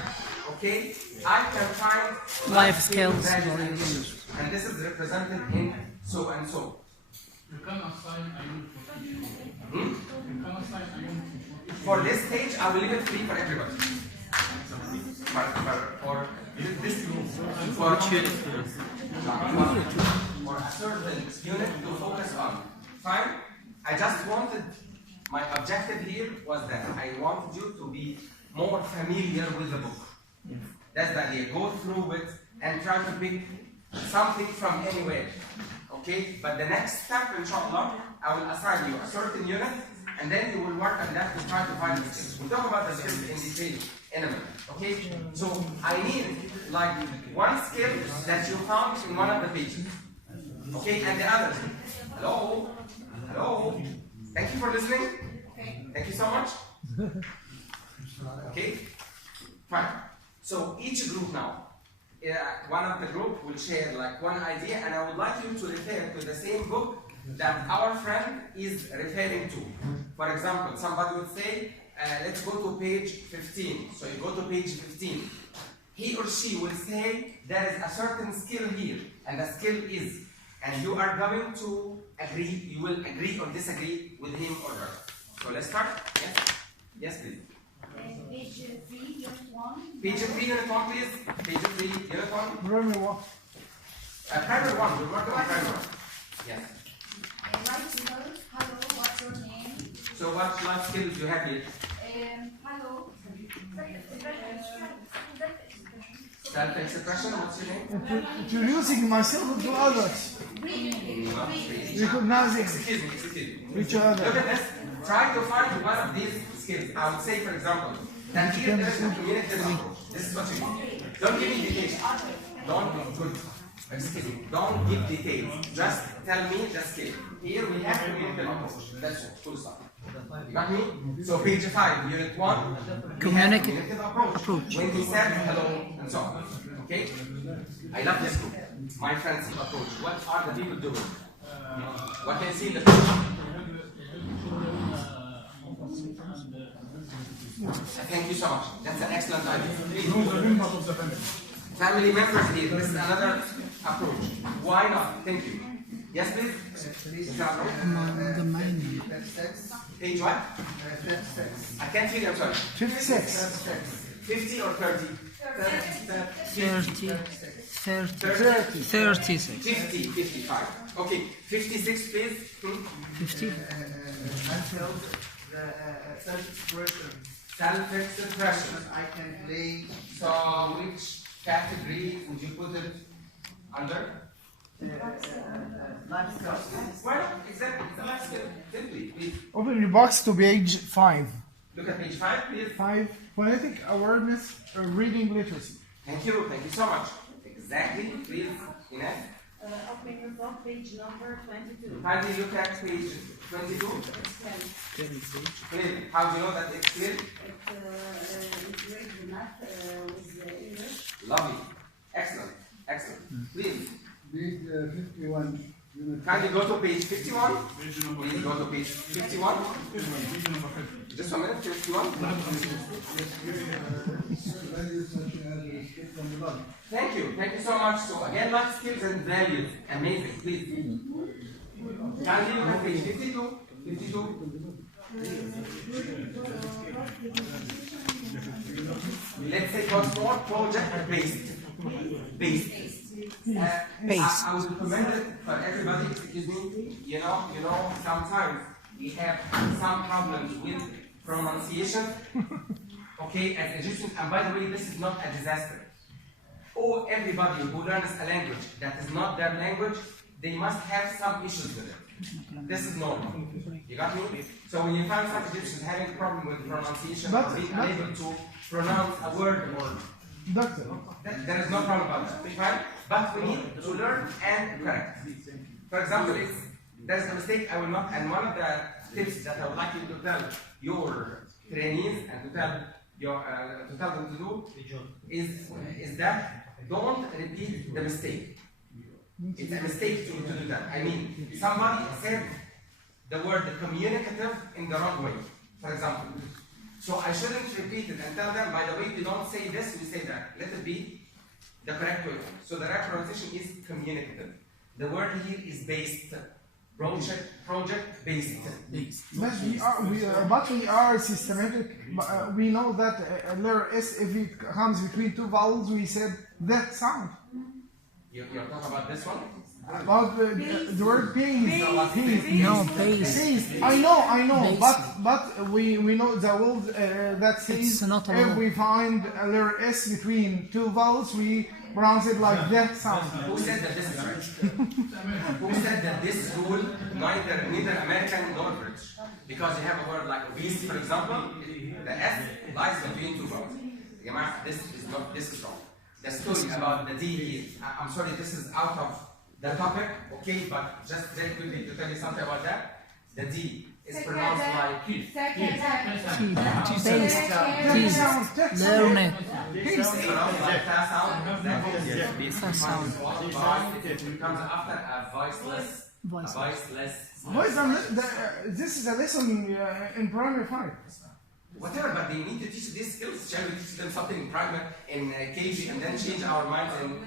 Okay? I can find Life skills. And this is represented in so and so. You can assign a unit for each group. You can assign a unit for each. For this stage, I will leave it free for everybody. For this group. For a certain unit to focus on. Fine? I just wanted, my objective here was that I wanted you to be more familiar with the book. That's the idea. Go through it and try to pick something from anywhere. Okay? But the next step, inshallah, I will assign you a certain unit, and then you will work on that to try to find the skills. We'll talk about the skills in detail in a minute. Okay? So I need like one skill that you found in one of the pages. Okay? And the others. Hello? Hello? Thank you for listening. Thank you so much. Okay? Fine. So each group now. One of the group will share like one idea, and I would like you to refer to the same book that our friend is referring to. For example, somebody would say, let's go to page 15. So you go to page 15. He or she will say, there is a certain skill here, and the skill is, and you are going to agree, you will agree or disagree with him or her. So let's start. Yes? Yes, please. Page 3, unit 1. Page 3, unit 1, please. Page 3, unit 1. Primary 1. Primary 1, we're working on primary 1. Yes. Right below, hello, what's your name? So what life skills do you have here? Hello. Self-expression, what's your name? Introducing myself to others. Recognizing Excuse me. each other. Look at this. Try to find one of these skills. I would say, for example, that here there is a communicative approach. This is what you need. Don't give me details. Don't give details. Just tell me the skill. Here we have communicative approach. That's all. Full stop. You got me? So page 5, unit 1, communicative approach. When he said hello and so on. Okay? I love this group. My friends approach. What are the people doing? What can you see in the picture? Thank you so much. That's an excellent idea. Family members here. This is another approach. Why not? Thank you. Yes, please. Page what? I can't hear you. I'm sorry. 56. 50 or 30? 36. 55. Okay. 56, please. 50. Self-expression. Self-expression. I can play. So, which category would you put it under? Life skills. Well, exactly. It's a life skill. Simply, please. Open your box to page 5. Look at page 5, please. 5. Phonetic awareness, reading literacy. Thank you so much. Exactly, please, Ines. Opening your stop page number 22. Kindly look at page 22. Clear. How do you know that it's clear? It's read the math with the English. Lovely. Excellent. Excellent. Please. Page 51. Kindly go to page 51. Please go to page 51. Just 1 minute, 51. Thank you. Thank you so much. So again, life skills and values. Amazing. Please. Kindly look at page 52. 52. Let's say once more, project based. Based. I would recommend it for everybody. Excuse me. You know, sometimes we have some problems with pronunciation. Okay, as Egyptians, and by the way, this is not a disaster. Everybody who learns a language that is not their language, they must have some issues with it. This is normal. You got me? So when you find some Egyptians having a problem with pronunciation or being unable to pronounce a word or there is no problem about that. Fine? But we need to learn and correct. For example, there's a mistake I will not, and one of the tips that I would like you to tell your trainees and to tell them to do is that don't repeat the mistake. It's a mistake to do that. I mean, somebody said the word communicative in the wrong way, for example. So I shouldn't repeat it and tell them, by the way, we don't say this, we say that. Let it be the correct way. So the right pronunciation is communicative. The word here is based. Project based. But we are systematic. We know that a letter S, if it comes between two vowels, we said that sound. You're talking about this one? About the word paste. No, paste. I know. But we know the word that says if we find a letter S between two vowels, we pronounce it like that sound. Who said that this is right? Who said that this rule neither American nor British? Because you have a word like obese, for example, the S lies between two vowels. This is wrong. The story about the D, I'm sorry, this is out of the topic, okay, but just very quickly to tell you something about that. The D is pronounced like P. Learn it. It's pronounced like that sound. It comes after a voiceless. This is a lesson in primary 5. Whatever, but they need to teach these skills. Shall we teach them something in primary, in KG, and then change our minds and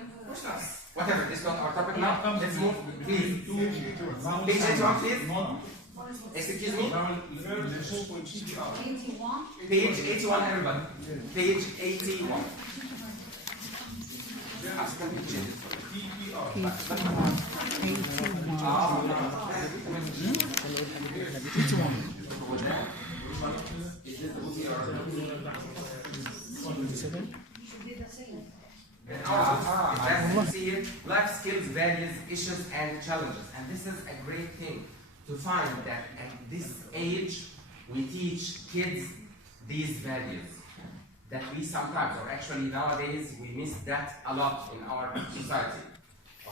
whatever, this is not our topic now. Let's move, please. Page 81, please. Excuse me? Page 81, everybody. Page 81. Life skills, values, issues, and challenges. And this is a great thing to find that at this age we teach kids these values that we sometimes, or actually nowadays, we miss that a lot in our society.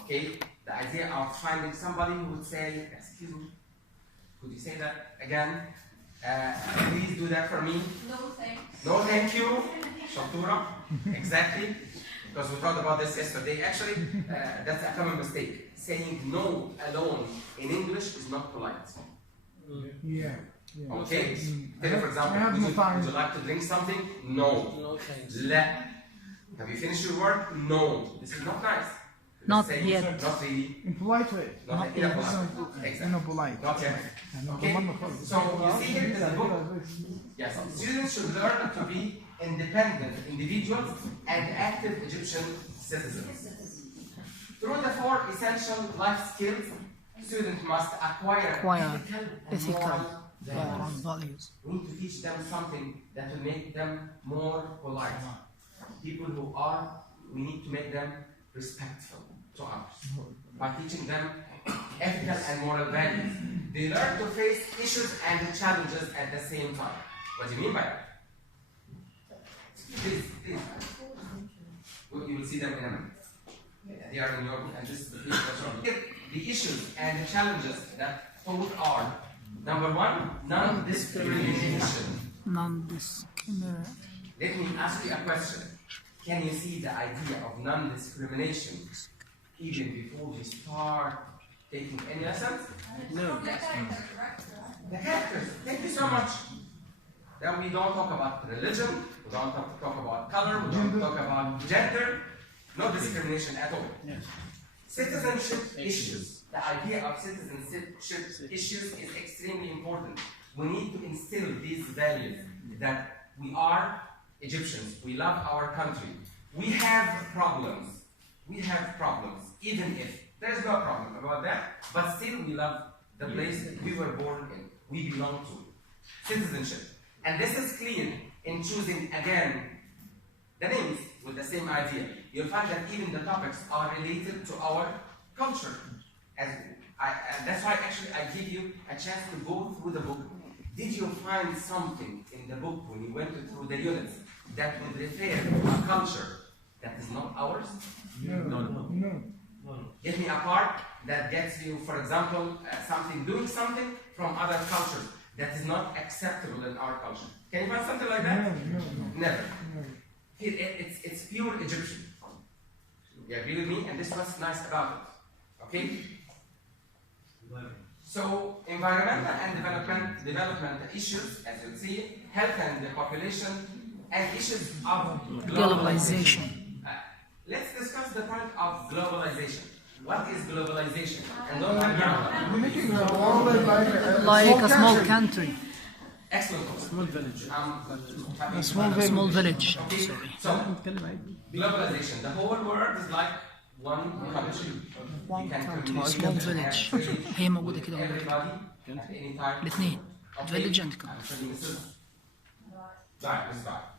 Okay? The idea of finding somebody who would say, excuse me, could you say that again? Please do that for me. No thanks. No thank you. Shatura. Exactly. Because we talked about this yesterday. Actually, that's a common mistake. Saying no alone in English is not polite. Yeah. Okay. Take for example, would you like to drink something? No. La. Have you finished your work? No. This is not nice. Not yet. Not really. In polite way. Not yet. Exactly. No polite. Not yet. Okay. So you see here in the book. Yes. Students should learn to be independent individuals and active Egyptian citizens. Through the 4 essential life skills, students must acquire ethical values. We need to teach them something that will make them more polite. People who are, we need to make them respectful to others by teaching them ethical and moral values. They learn to face issues and challenges at the same time. What do you mean by that? Please. You will see them in a minute. They are in your book, and this is the page that's the issues and the challenges that both are, number one, non-discrimination. Non-discrimination. Let me ask you a question. Can you see the idea of non-discrimination even before we start taking any lessons? No. The characters. Thank you so much. Then we don't talk about religion, we don't talk about color, we don't talk about gender. No discrimination at all. Yes. Citizenship issues. The idea of citizenship issues is extremely important. We need to instill these values that we are Egyptians, we love our country. We have problems. We have problems, even if there's no problem about that, but still we love the place we were born in, we belong to. Citizenship. And this is clear in choosing again the names with the same idea. You'll find that even the topics are related to our culture. That's why actually I give you a chance to go through the book. Did you find something in the book when you went through the units that would refer to a culture that is not ours? No. Give me a part that gets you, for example, doing something from other cultures that is not acceptable in our culture. Can you find something like that? No. Never. It's pure Egyptian. You agree with me? And this is what's nice about it. Okay? So, environmental and development issues, as you see, health and the population, and issues of globalization. Let's discuss the point of globalization. What is globalization? And don't We're making the world Like a small country. Excellent. Small village. A small village. Sorry. So, globalization. The whole world is like one country. One country, small village. هي موجودة كده الاثنين. Village and country.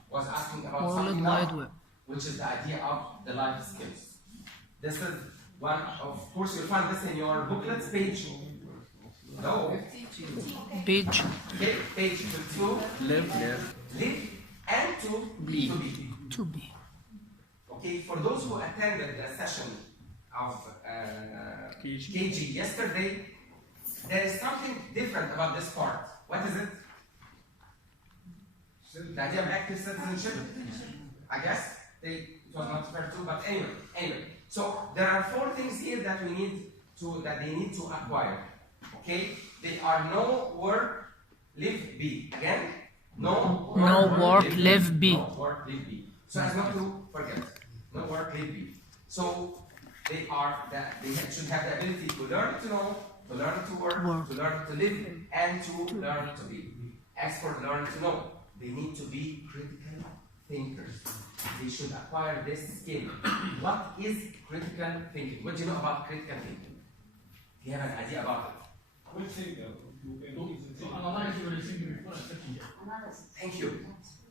Was asking about World something Wide now, Web. which is the idea of the life skills. This is one, of course, you'll find this in your booklets, page. No. Page. Okay, page 2. Live. Live and to be. To be. Okay, for those who attended the session of KG yesterday, there is something different about this part. What is it? The idea of active citizenship? I guess it was not referred to, but anyway. So there are 4 things here that they need to acquire. Okay? They are no work, live, be. Again, no work, live, be. No work, live, be. So as not to forget. No work, live, be. So they should have the ability to learn to know, to learn to work, to learn to live, and to learn to be. As for learn to know, they need to be critical thinkers. They should acquire this skill. What is critical thinking? What do you know about critical thinking? Do you have an idea about it? Thank you.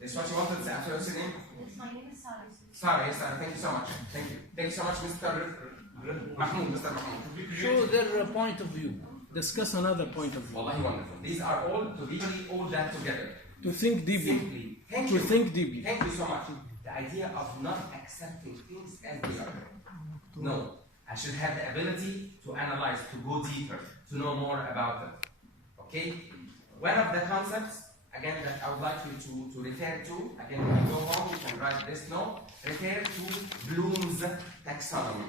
That's what you wanted to say. What's your name? My name is Sarah. Sarah, yes, Sarah. Thank you so much. Thank you. Thank you so much, Mr. Mahmoud. Mr. Mahmoud. Show their point of view. Discuss another point of view. Wallahi wonderful. These are all to really all that together. To think deeply. Simply. Thank To you. think deeply. Thank you so much. The idea of not accepting things as they are. No. I should have the ability to analyze, to go deeper, to know more about it. Okay? One of the concepts, again, that I would like you to refer to, again, when you go home, you can write this note, refer to Bloom's taxonomy.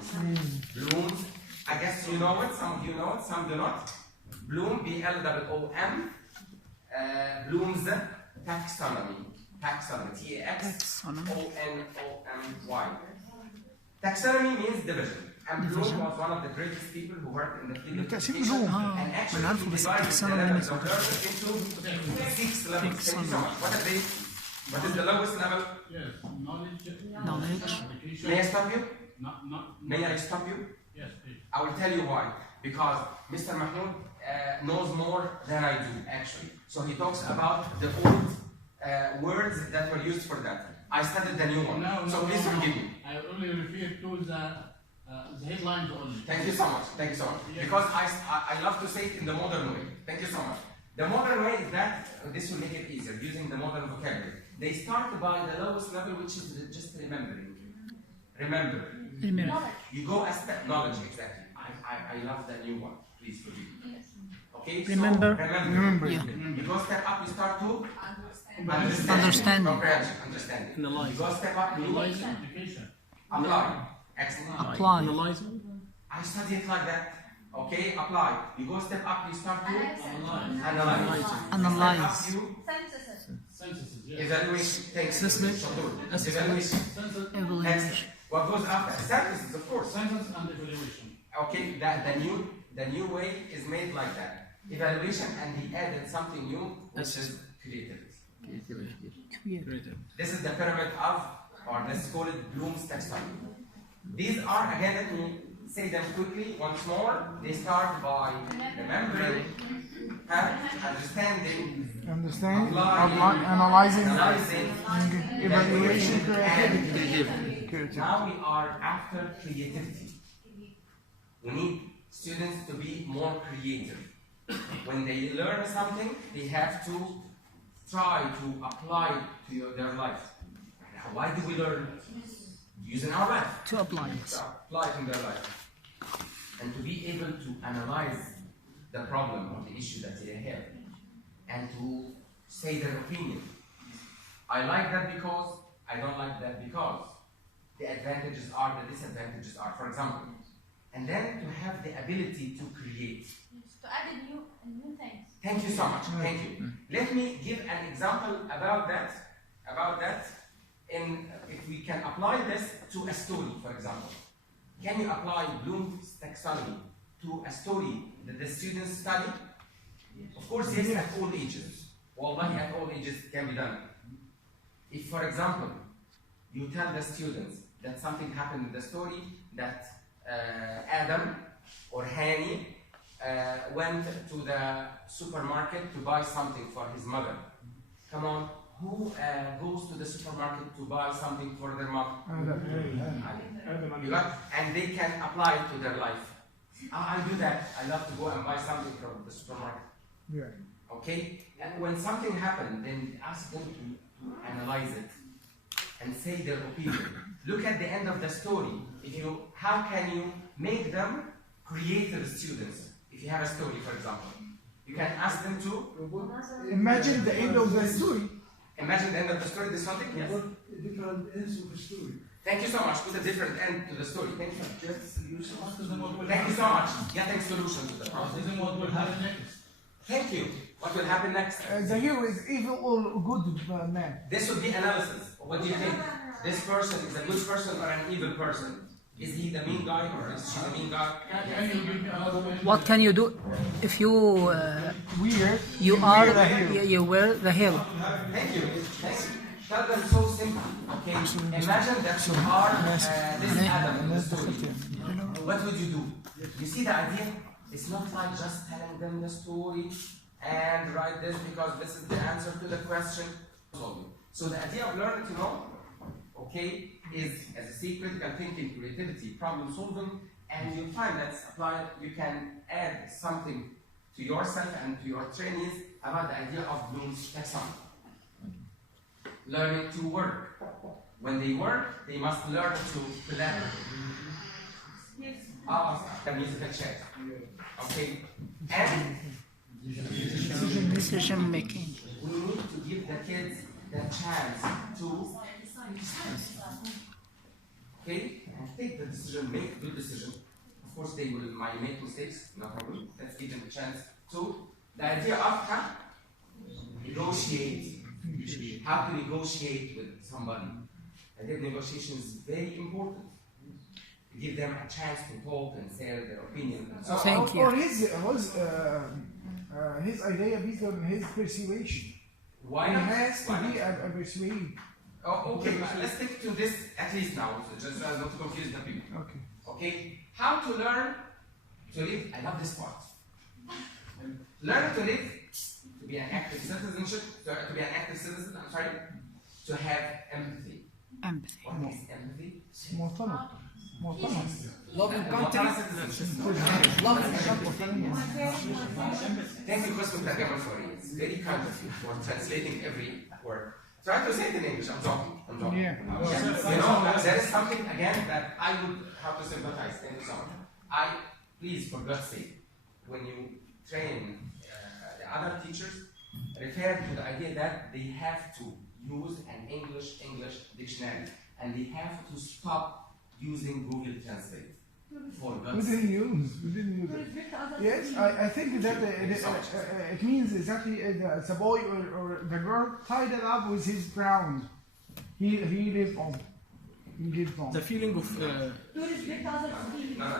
Bloom's, I guess you know it, some of you know it, some do not. Bloom, B-L-O-O-M, Bloom's taxonomy. Taxonomy, T-A-X-O-N-O-M-Y. Taxonomy means division. And Bloom was one of the greatest people who worked in the field of education. And actually, he divided the levels of learning into 6 levels. Thank you so much. What are they? What is the lowest level? Yes, knowledge. May I stop you? May I stop you? Yes, please. I will tell you why. Because Mr. Mahmoud knows more than I do, actually. So he talks about the old words that were used for that. I studied the new one. So please forgive me. I only refer to the headlines only. Thank you so much. Thank you so much. Because I love to say it in the modern way. Thank you so much. The modern way is that, this will make it easier, using the modern vocabulary. They start by the lowest level, which is just remembering. Remember. Knowledge. You go a step, knowledge, exactly. I love the new one. Please forgive me. Okay. Remember. So, remember. Yeah. You go step up. You start to Understanding. comprehension, understanding. You go step up. You apply. Excellent. Apply. I study it like that. Okay, apply. You go step up, you start to analyze. Analyze. Step up, evaluation. Thanks. Evaluation. Evaluation. What goes after? Synthesis, of course. Sentence and evaluation. Okay, the new way is made like that. Evaluation, and he added something new, which is creativity. This is the pyramid of, or let's call it Bloom's taxonomy. These are, again, let me say them quickly once more. They start by remembering, understanding, applying, analyzing, evaluation, creativity. Now we are after creativity. We need students to be more creative. When they learn something, they have to try to apply it to their life. Now, why do we learn? Using our life. To apply it. To apply it in their life. And to be able to analyze the problem or the issue that they have. And to say their opinion. I like that because, I don't like that because. The advantages are, the disadvantages are, for example. And then to have the ability to create. To add new things. Thank you so much. Thank you. Let me give an example about that. If we can apply this to a story, for example. Can you apply Bloom's taxonomy to a story that the students study? Of course, yes, at all ages. Wallahi, at all ages it can be done. If, for example, you tell the students that something happened in the story, that Adam or Hani went to the supermarket to buy something for his mother. Come on, who goes to the supermarket to buy something for their mom? You got? And they can apply it to their life. I do that. I love to go and buy something from the supermarket. Yeah. Okay? And when something happened, then ask them to analyze it and say their opinion. Look at the end of the story. How can you make them creative students? If you have a story, for example, you can ask them to imagine the end of the story. Imagine the end of the story. This something? Yes. Different ends of the story. Thank you so much. Put a different end to the story. Thank you. Thank you so much. Getting solution to the problem. What will happen next? Thank you. What will happen next? The hero is evil or good man. This would be analysis. What do you think? This person is a good person or an evil person? Is he the mean guy or is she the mean guy? What can you do if you were the hero? Thank you. Tell them so simple. Okay. Imagine that you are this Adam in the story. What would you do? You see the idea? It's not like just telling them the story and write this because this is the answer to the question. So the idea of learning to know, okay, is as a C, critical thinking, creativity, problem solving, and you'll find that's applied. You can add something to yourself and to your trainees about the idea of Bloom's taxonomy. Learning to work. When they work, they must learn to collaborate. The musical chairs. Okay, and decision making. We need to give the kids the chance to take the decision, make good decision. Of course, they might make mistakes, no problem. Let's give them the chance to. The idea of negotiate. How to negotiate with somebody. I think negotiation is very important. Give them a chance to talk and share their opinion. Thank you. Or his idea based on his persuasion. Why not? It has to be a persuade. Oh, okay, but let's stick to this at least now, just not to confuse the people. Okay. Okay, how to learn to live. I love this part. Learn to live, to be an active citizenship, to be an active citizen. I'm sorry, to have empathy. Empathy. What is empathy? Loving country. Loving country. Thank you, Christopher Tagaman, for it. It's very kind of you for translating every word. Try to say it in English. I'm joking. Yeah. You know, there is something again that I would have to sympathize. Thank you so much. please, for God's sake, when you train the other teachers, refer to the idea that they have to use an English dictionary, and they have to stop using Google Translate. For God's sake. We didn't use it. Yes, I think that it means exactly the boy or the girl tied it up with his ground. He lived on. The feeling of No,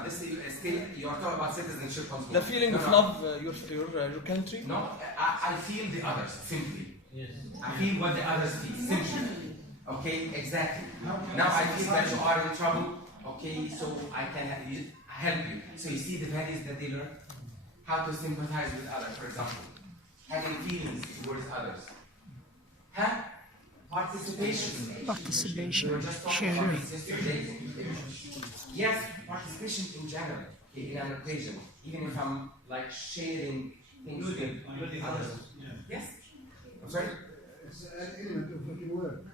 this is still, you are talking about citizenship. the feeling of love your country. No, I feel the others simply. Yes. I feel what the others feel simply. Okay, exactly. Now I feel that you are in trouble. Okay, so I can help you. So you see the values that they learn, how to sympathize with others, for example, having feelings towards others. Huh? Participation. Participation. We were just talking about this yesterday. Yes, participation in general, in an occasion, even if I'm like sharing things with others. Yes? I'm sorry? It's an element of teamwork.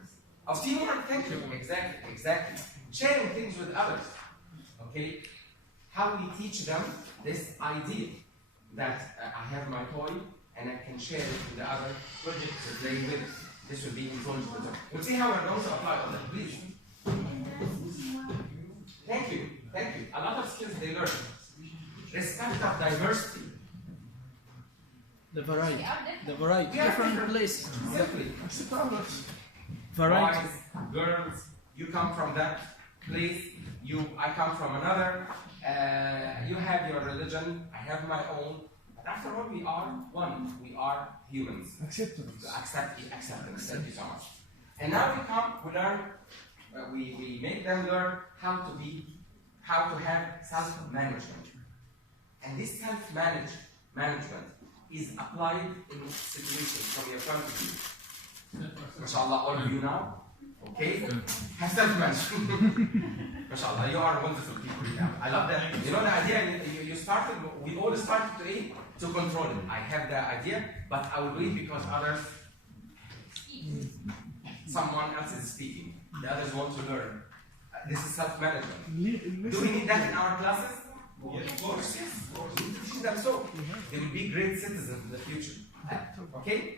Of teamwork, thank you. Exactly. Sharing things with others. Okay? How we teach them this idea that I have my toy and I can share it with the other project to play with. This will be intelligible. We'll see how we're going to apply all that, please. Thank you. A lot of skills they learn. Respect of diversity. The variety. Different places. Simply. Variety. Boys, girls, you come from that place, I come from another, you have your religion, I have my own. But after all, we are one. We are humans. Acceptance. Acceptance. Thank you so much. And now we learn, we make them learn how to have self-management. And this self-management is applied in situations from your point of view. MashaAllah, all of you now, okay? Have self-management. MashaAllah, you are wonderful people. I love that. You know the idea, we all started to control it. I have the idea, but I will do it because someone else is speaking. The others want to learn. This is self-management. Do we need that in our classes? Yes, of course. Yes. We need to teach them so. They will be great citizens in the future. Okay?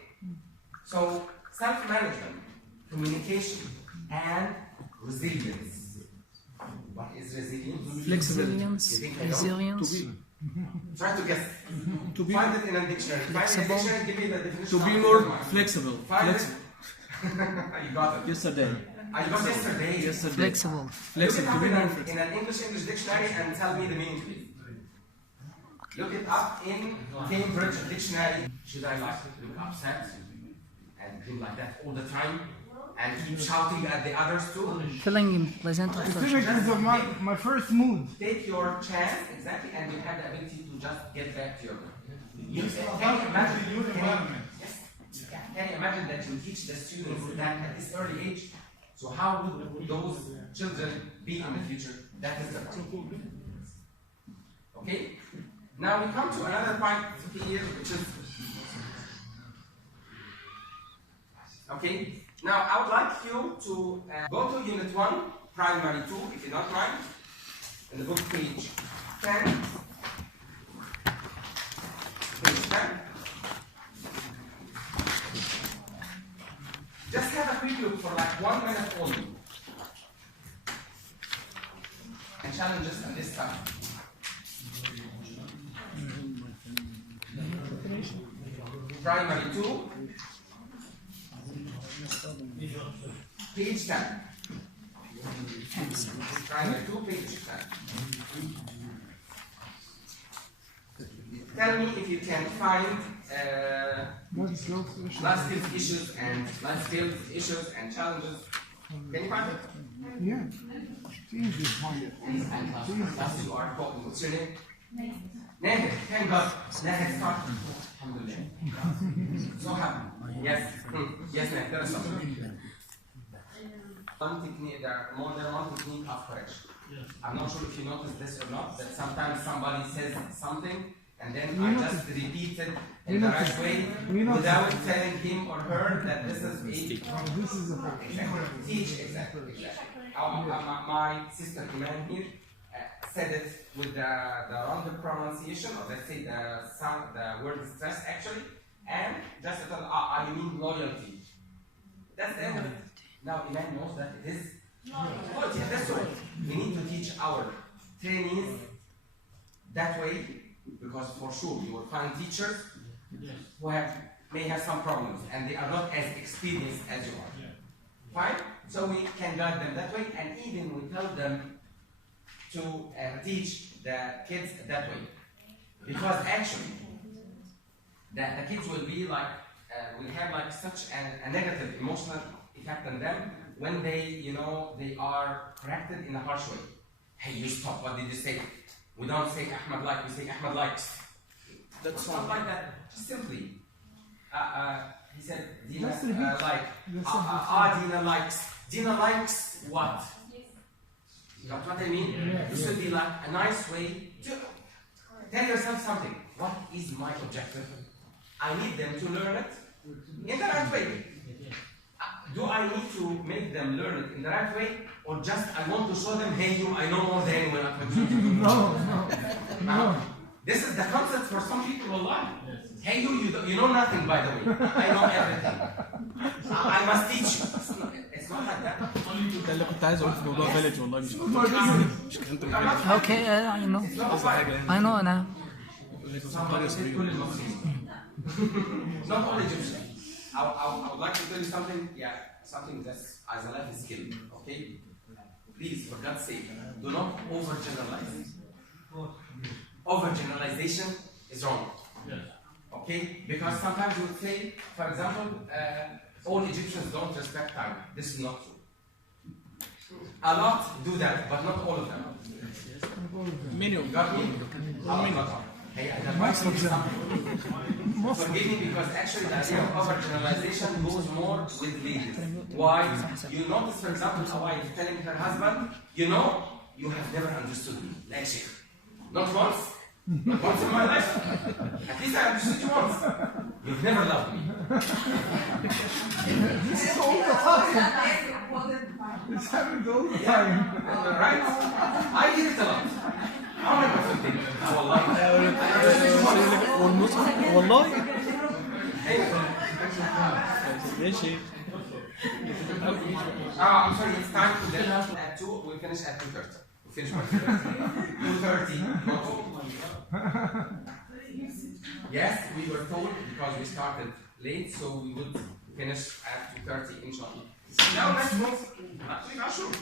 So, self-management, communication, and resilience. What is resilience? Resilience. Try to guess. Find it in a dictionary. Flexible. Find a dictionary, give me the definition. To be more flexible. You got it. Yesterday. I got yesterday. Flexible. Look it up in an English dictionary and tell me the meaning, please. Look it up in Cambridge dictionary. Should I look upset and things like that all the time and keep shouting at the others too? Feeling pleasant or It's my first mood. Take your chance, exactly, and you have the ability to just get back to your mood. Can you imagine that you teach the students that at this early age? So how would those children be in the future? That is the point. Okay? Now we come to another point here, which is... Okay? Now I would like you to go to Unit 1, Primary 2, if you don't mind, in the book page 10. Page 10. Just have a quick look for like 1 minute only. And challenges at this time. Primary 2. Page 10. Primary 2, page 10. Tell me if you can find life skills issues and challenges. Can you find it? Yeah. Please just find it. That's you are talking. What's your name? Nahid. Thank God. Nahid start. Alhamdulillah. So happy. Yes. Yes, Nahid. Tell us something. One technique, there are one technique of correction. I'm not sure if you noticed this or not, that sometimes somebody says something and then I just repeat it in the right way without telling him or her that this is a mistake. This is a exactly. Teach exactly. My sister Iman here said it with the wrong pronunciation, or let's say the word stress actually, and just a little, you mean loyalty. That's the end of it. Now Iman knows that it is loyalty. That's all. We need to teach our trainees that way, because for sure you will find teachers who may have some problems and they are not as experienced as you are. Fine? So we can guide them that way, and even we tell them to teach the kids that way. Because actually, the kids will be like, will have like such a negative emotional effect on them when they, they are corrected in a harsh way. Hey, you stop, what did you say? We don't say Ahmad like, we say Ahmad likes. That's not like that, just simply. He said, Dina like, Dina likes. Dina likes what? You got what I mean? This would be like a nice way to tell yourself something. What is my objective? I need them to learn it in the right way. Do I need to make them learn it in the right way, or just I want to show them, hey you, I know more than anyone else? No. This is the concept for some people online. Hey you know nothing, by the way. I know everything. I must teach you. It's not like that. ده اللي كنت عايز اقوله في موضوع فيلج والله مش فهمت Okay, I know. I know now. Not only Egyptian. I would like to tell you something, something that's as a life skill, okay? Please, for God's sake, do not overgeneralize. Overgeneralization is wrong. Okay? Because sometimes you would say, for example, all Egyptians don't respect time. This is not true. A lot do that, but not all of them. Many of got me? Hey, forgive me, because actually the idea of overgeneralization goes more with ladies. Why? You notice, for example, a wife telling her husband, you have never understood me. Like Sheikh. Not once. Not once in my life. At least I understood you once. You've never loved me. This is all the time. This happens all the time. Right? I hear it a lot. How am I conflicting? والله ماشي. I'm sorry, it's time to get at 2. We'll finish at 2:30. We'll finish by 2:30. Yes, we were told because we started late, so we would finish at 2:30, inshallah. Now let's move. Not sure.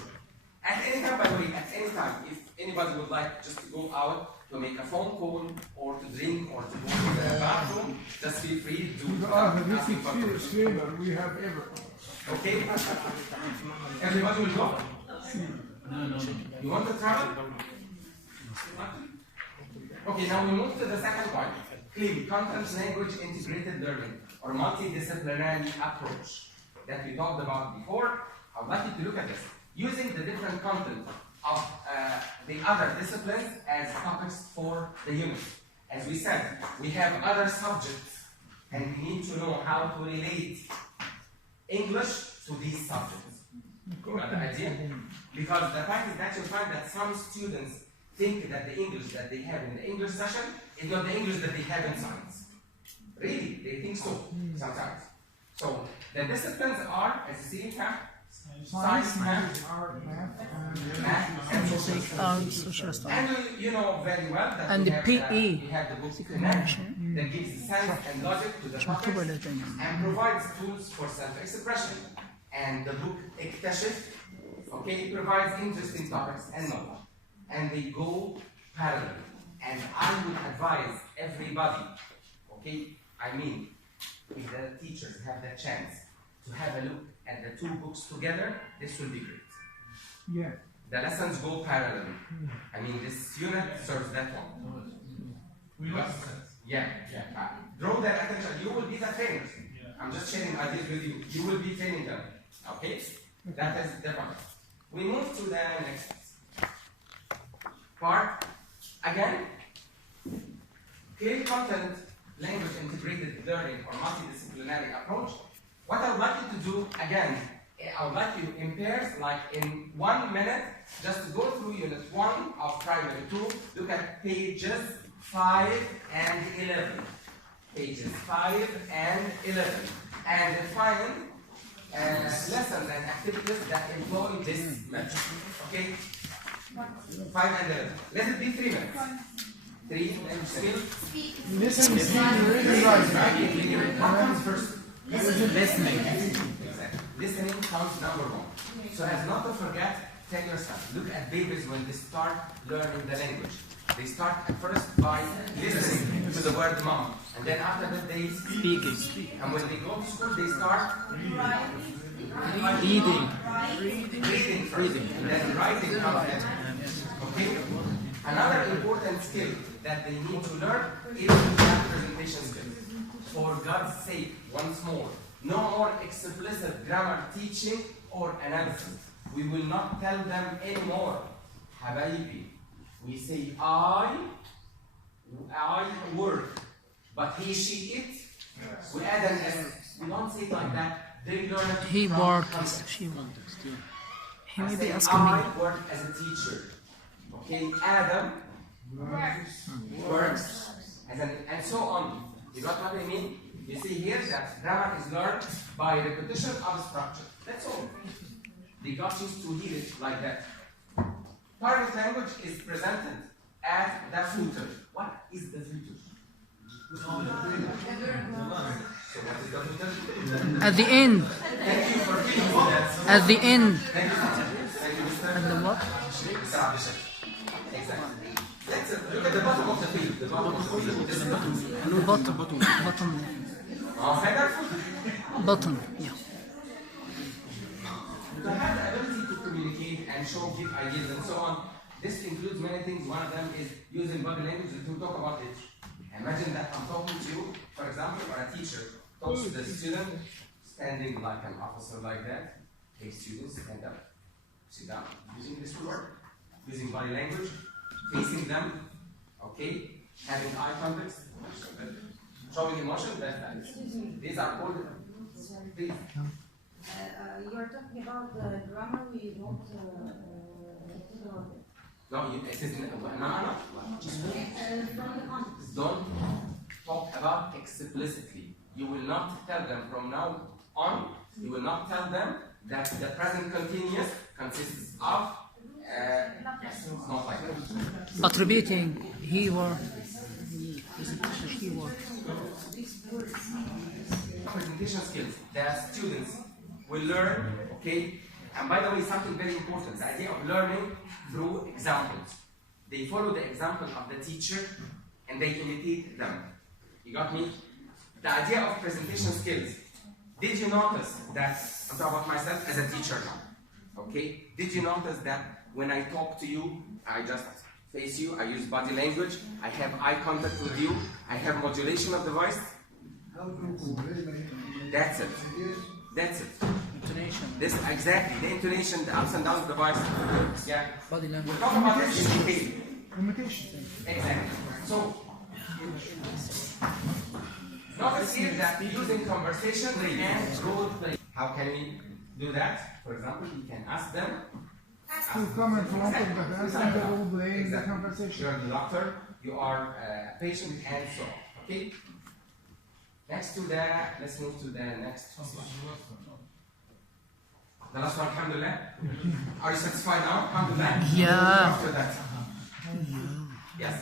At any time, by the way, at any time, if anybody would like just to go out to make a phone call or to drink or to go to the bathroom, just feel free to do that. We have ever. Okay? Everybody will go? No. You want to travel? Okay, now we move to the second point. Clearly, content language integrated learning or multidisciplinary approach that we talked about before. I would like you to look at this. Using the different content of the other disciplines as topics for the unit. As we said, we have other subjects and we need to know how to relate English to these subjects. You got the idea? Because the fact is that you find that some students think that the English that they have in the English session is not the English that they have in science. Really, they think so sometimes. So the disciplines are, as you see, science, math, and social studies. And you know very well that and we PE have the book Connect that gives sense and logic to the topics and provides tools for self-expression. And the book Ektashif, okay, provides interesting topics and knowledge. And they go parallel. And I would advise everybody, okay, if the teachers have the chance to have a look at the 2 books together, this will be great. Yeah. The lessons go parallel. This unit serves that one. Draw their attention. You will be the trainers. I'm just sharing ideas with you. You will be training them. Okay? That is the point. We move to the next part. Again, clear content, language integrated learning or multidisciplinary approach. What I would like you to do again I would like you in pairs, like in 1 minute, just to go through unit 1 of primary 2. Look at pages 5 and 11. Pages 5 and 11. And find lessons and activities that employ this method. Okay? 5 and 11. Let it be 3 minutes. 3 and still. Listen, reading, writing. What comes first? Listening. Exactly. Listening comes number 1. So as not to forget, tell yourself, look at babies when they start learning the language. They start at first by listening to the word mom. And then after that they speak. And when they go to school, they start Reading. Reading first. And then writing comes in. Okay? Another important skill that they need to learn is that presentation skill. For God's sake, once more, no more explicit grammar teaching or analysis. We will not tell them anymore. Habibi. We say I work, but he, she, it. We add an S. We don't say it like that. They learn it He from works, context. she works. He I may be say asking me. I work as a teacher. Okay, Adam works as an, and so on. You got what I mean? You see here that grammar is learned by repetition of structure. That's all. They got used to hear it like that. Target language is presented as the footer. What is the footer? So what is the footer? At the end. Thank you for giving me that. At the end. Thank you. Thank you, Mr. At the what? Exactly. Let's look at the bottom of the field. The bottom of the field. This is the footer. Bottom. Header footer. Bottom. Yeah. To have the ability to communicate and show, give ideas and so on, this includes many things. One of them is using body language to talk about it. Imagine that I'm talking to you, for example, or a teacher talks to the student standing like an officer like that. Hey students, stand up, sit down. Using this word, using body language, facing them, okay, having eye contact, showing emotion, that's these are called, please. You are talking about the grammar, we don't think about it. No, it is no. From the context. Don't talk about explicitly. You will not tell them from now on, you will not tell them that the present continuous consists of not like that. But repeating, he works. He works. Presentation skills that students will learn, okay? And by the way, something very important, the idea of learning through examples. They follow the example of the teacher and they imitate them. You got me? The idea of presentation skills. Did you notice that, I'm talking about myself as a teacher now, okay? Did you notice that when I talk to you, I just face you, I use body language, I have eye contact with you, I have modulation of the voice? That's it. That's it. Intonation. This exactly the intonation, the ups and downs of the voice. Yeah. Body language. We'll talk about this in detail. Imitation. Exactly. So notice here that using conversation and role play. How can we do that? For example, you can ask them To come in front of the class and the role playing the conversation. You're the doctor, you are a patient, and so on. Okay? Next to that, let's move to the next slide. The last one, alhamdulillah. Are you satisfied now? Alhamdulillah? Yeah. After that. Yes.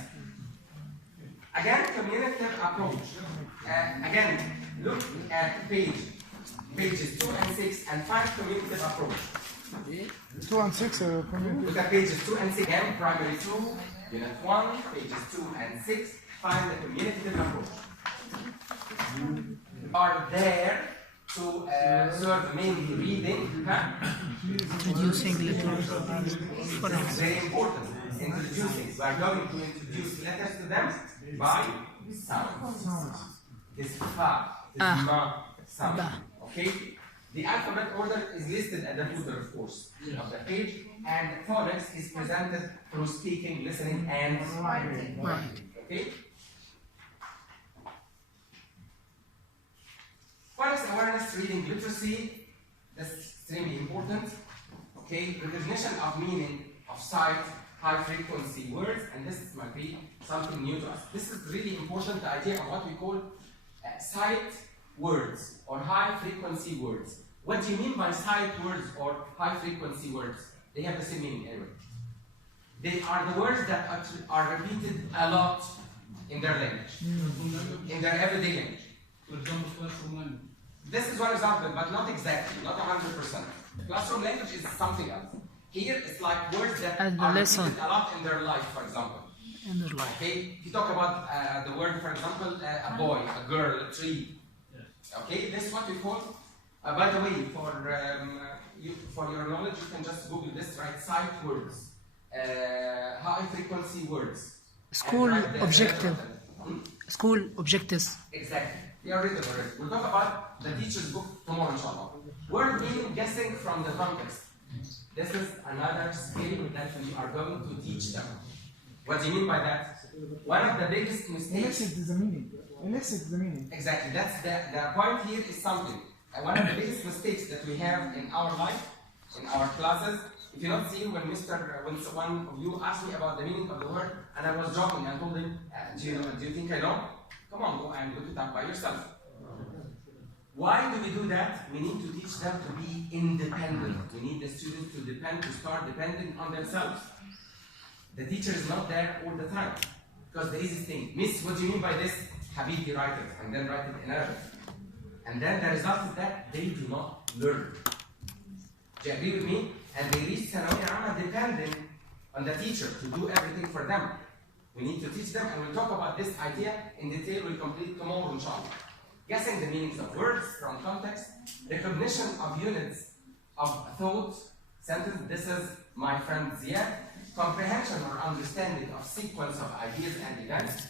Again, communicative approach. Again, look at pages 2 and 6 and find communicative approach. 2 and 6 are communicative. Look at pages 2 and 6 again, primary 2, unit 1, pages 2 and 6, find the communicative approach. Are there to serve mainly reading, Introducing letters. It's very important. Introducing. We are going to introduce letters to them by sounds. This fa, this ma sound. Okay? The alphabet order is listed at the footer, of course, of the page, and phonics is presented through speaking, listening, and writing. Okay? Phonics awareness, reading literacy, that's extremely important. Okay, recognition of meaning of sight, high frequency words, and this might be something new to us. This is really important, the idea of what we call sight words or high frequency words. What do you mean by sight words or high frequency words? They have the same meaning anyway. They are the words that are repeated a lot in their language, in their everyday language. For example, classroom language. This is one example, but not exactly, not 100%. Classroom language is something else. Here, it's like words that And the are lesson. repeated a lot in their life, for example. In their life. Okay, if you talk about the word, for example, a boy, a girl, a tree. Okay, this is what we call. By the way, for your knowledge, you can just Google this, right? Sight words, high frequency words. School And write the objective. School objectives. Exactly. We are reading already. We'll talk about the teacher's book tomorrow, inshallah. Word meaning guessing from the context. This is another skill that we are going to teach them. What do you mean by that? One of the biggest mistakes. Elicit the meaning. Elicit the meaning. Exactly. That's the point here is something. And one of the biggest mistakes that we have in our life, in our classes, if you don't see when one of you asked me about the meaning of the word, and I was joking and told him, do you think I know? Come on, go and look it up by yourself. Why do we do that? We need to teach them to be independent. We need the students to start depending on themselves. The teacher is not there all the time. Because the easiest thing, Miss, what do you mean by this? Habibi, write it, and then write it in Arabic. And then the result is that they do not learn. Do you agree with me? And they reach Thanawi Amma depending on the teacher to do everything for them. We need to teach them, and we'll talk about this idea in detail. We'll complete tomorrow, inshallah. Guessing the meanings of words from context, recognition of units of thought, sentence. This is my friend Ziad. Comprehension or understanding of sequence of ideas and events.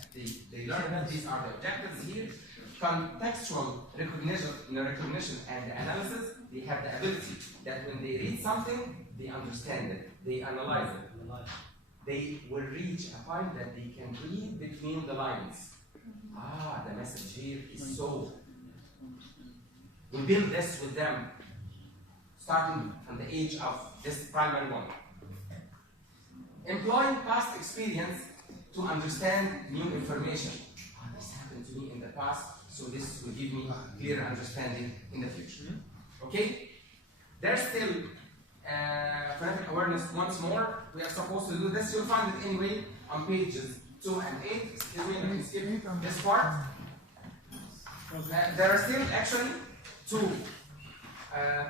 They learn that these are the objectives here. Contextual recognition and analysis. They have the ability that when they read something, they understand it, they analyze it. They will reach a point that they can read between the lines. The message here is so. We build this with them, starting from the age of this primary one. Employing past experience to understand new information. This happened to me in the past, so this will give me clearer understanding in the future. Okay? There's still phonetic awareness once more. We are supposed to do this. You'll find it anyway on pages 2 and 8. Excuse me, let me skip this part. There are still actually 2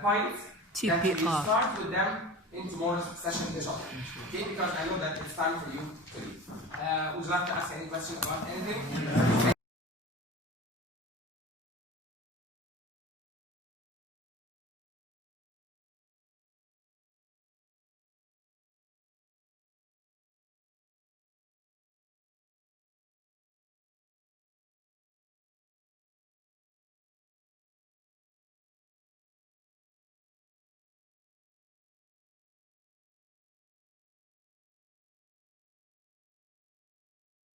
points that we will start with them in tomorrow's session, inshallah. Okay, because I know that it's time for you to leave. Would you like to ask any question about anything?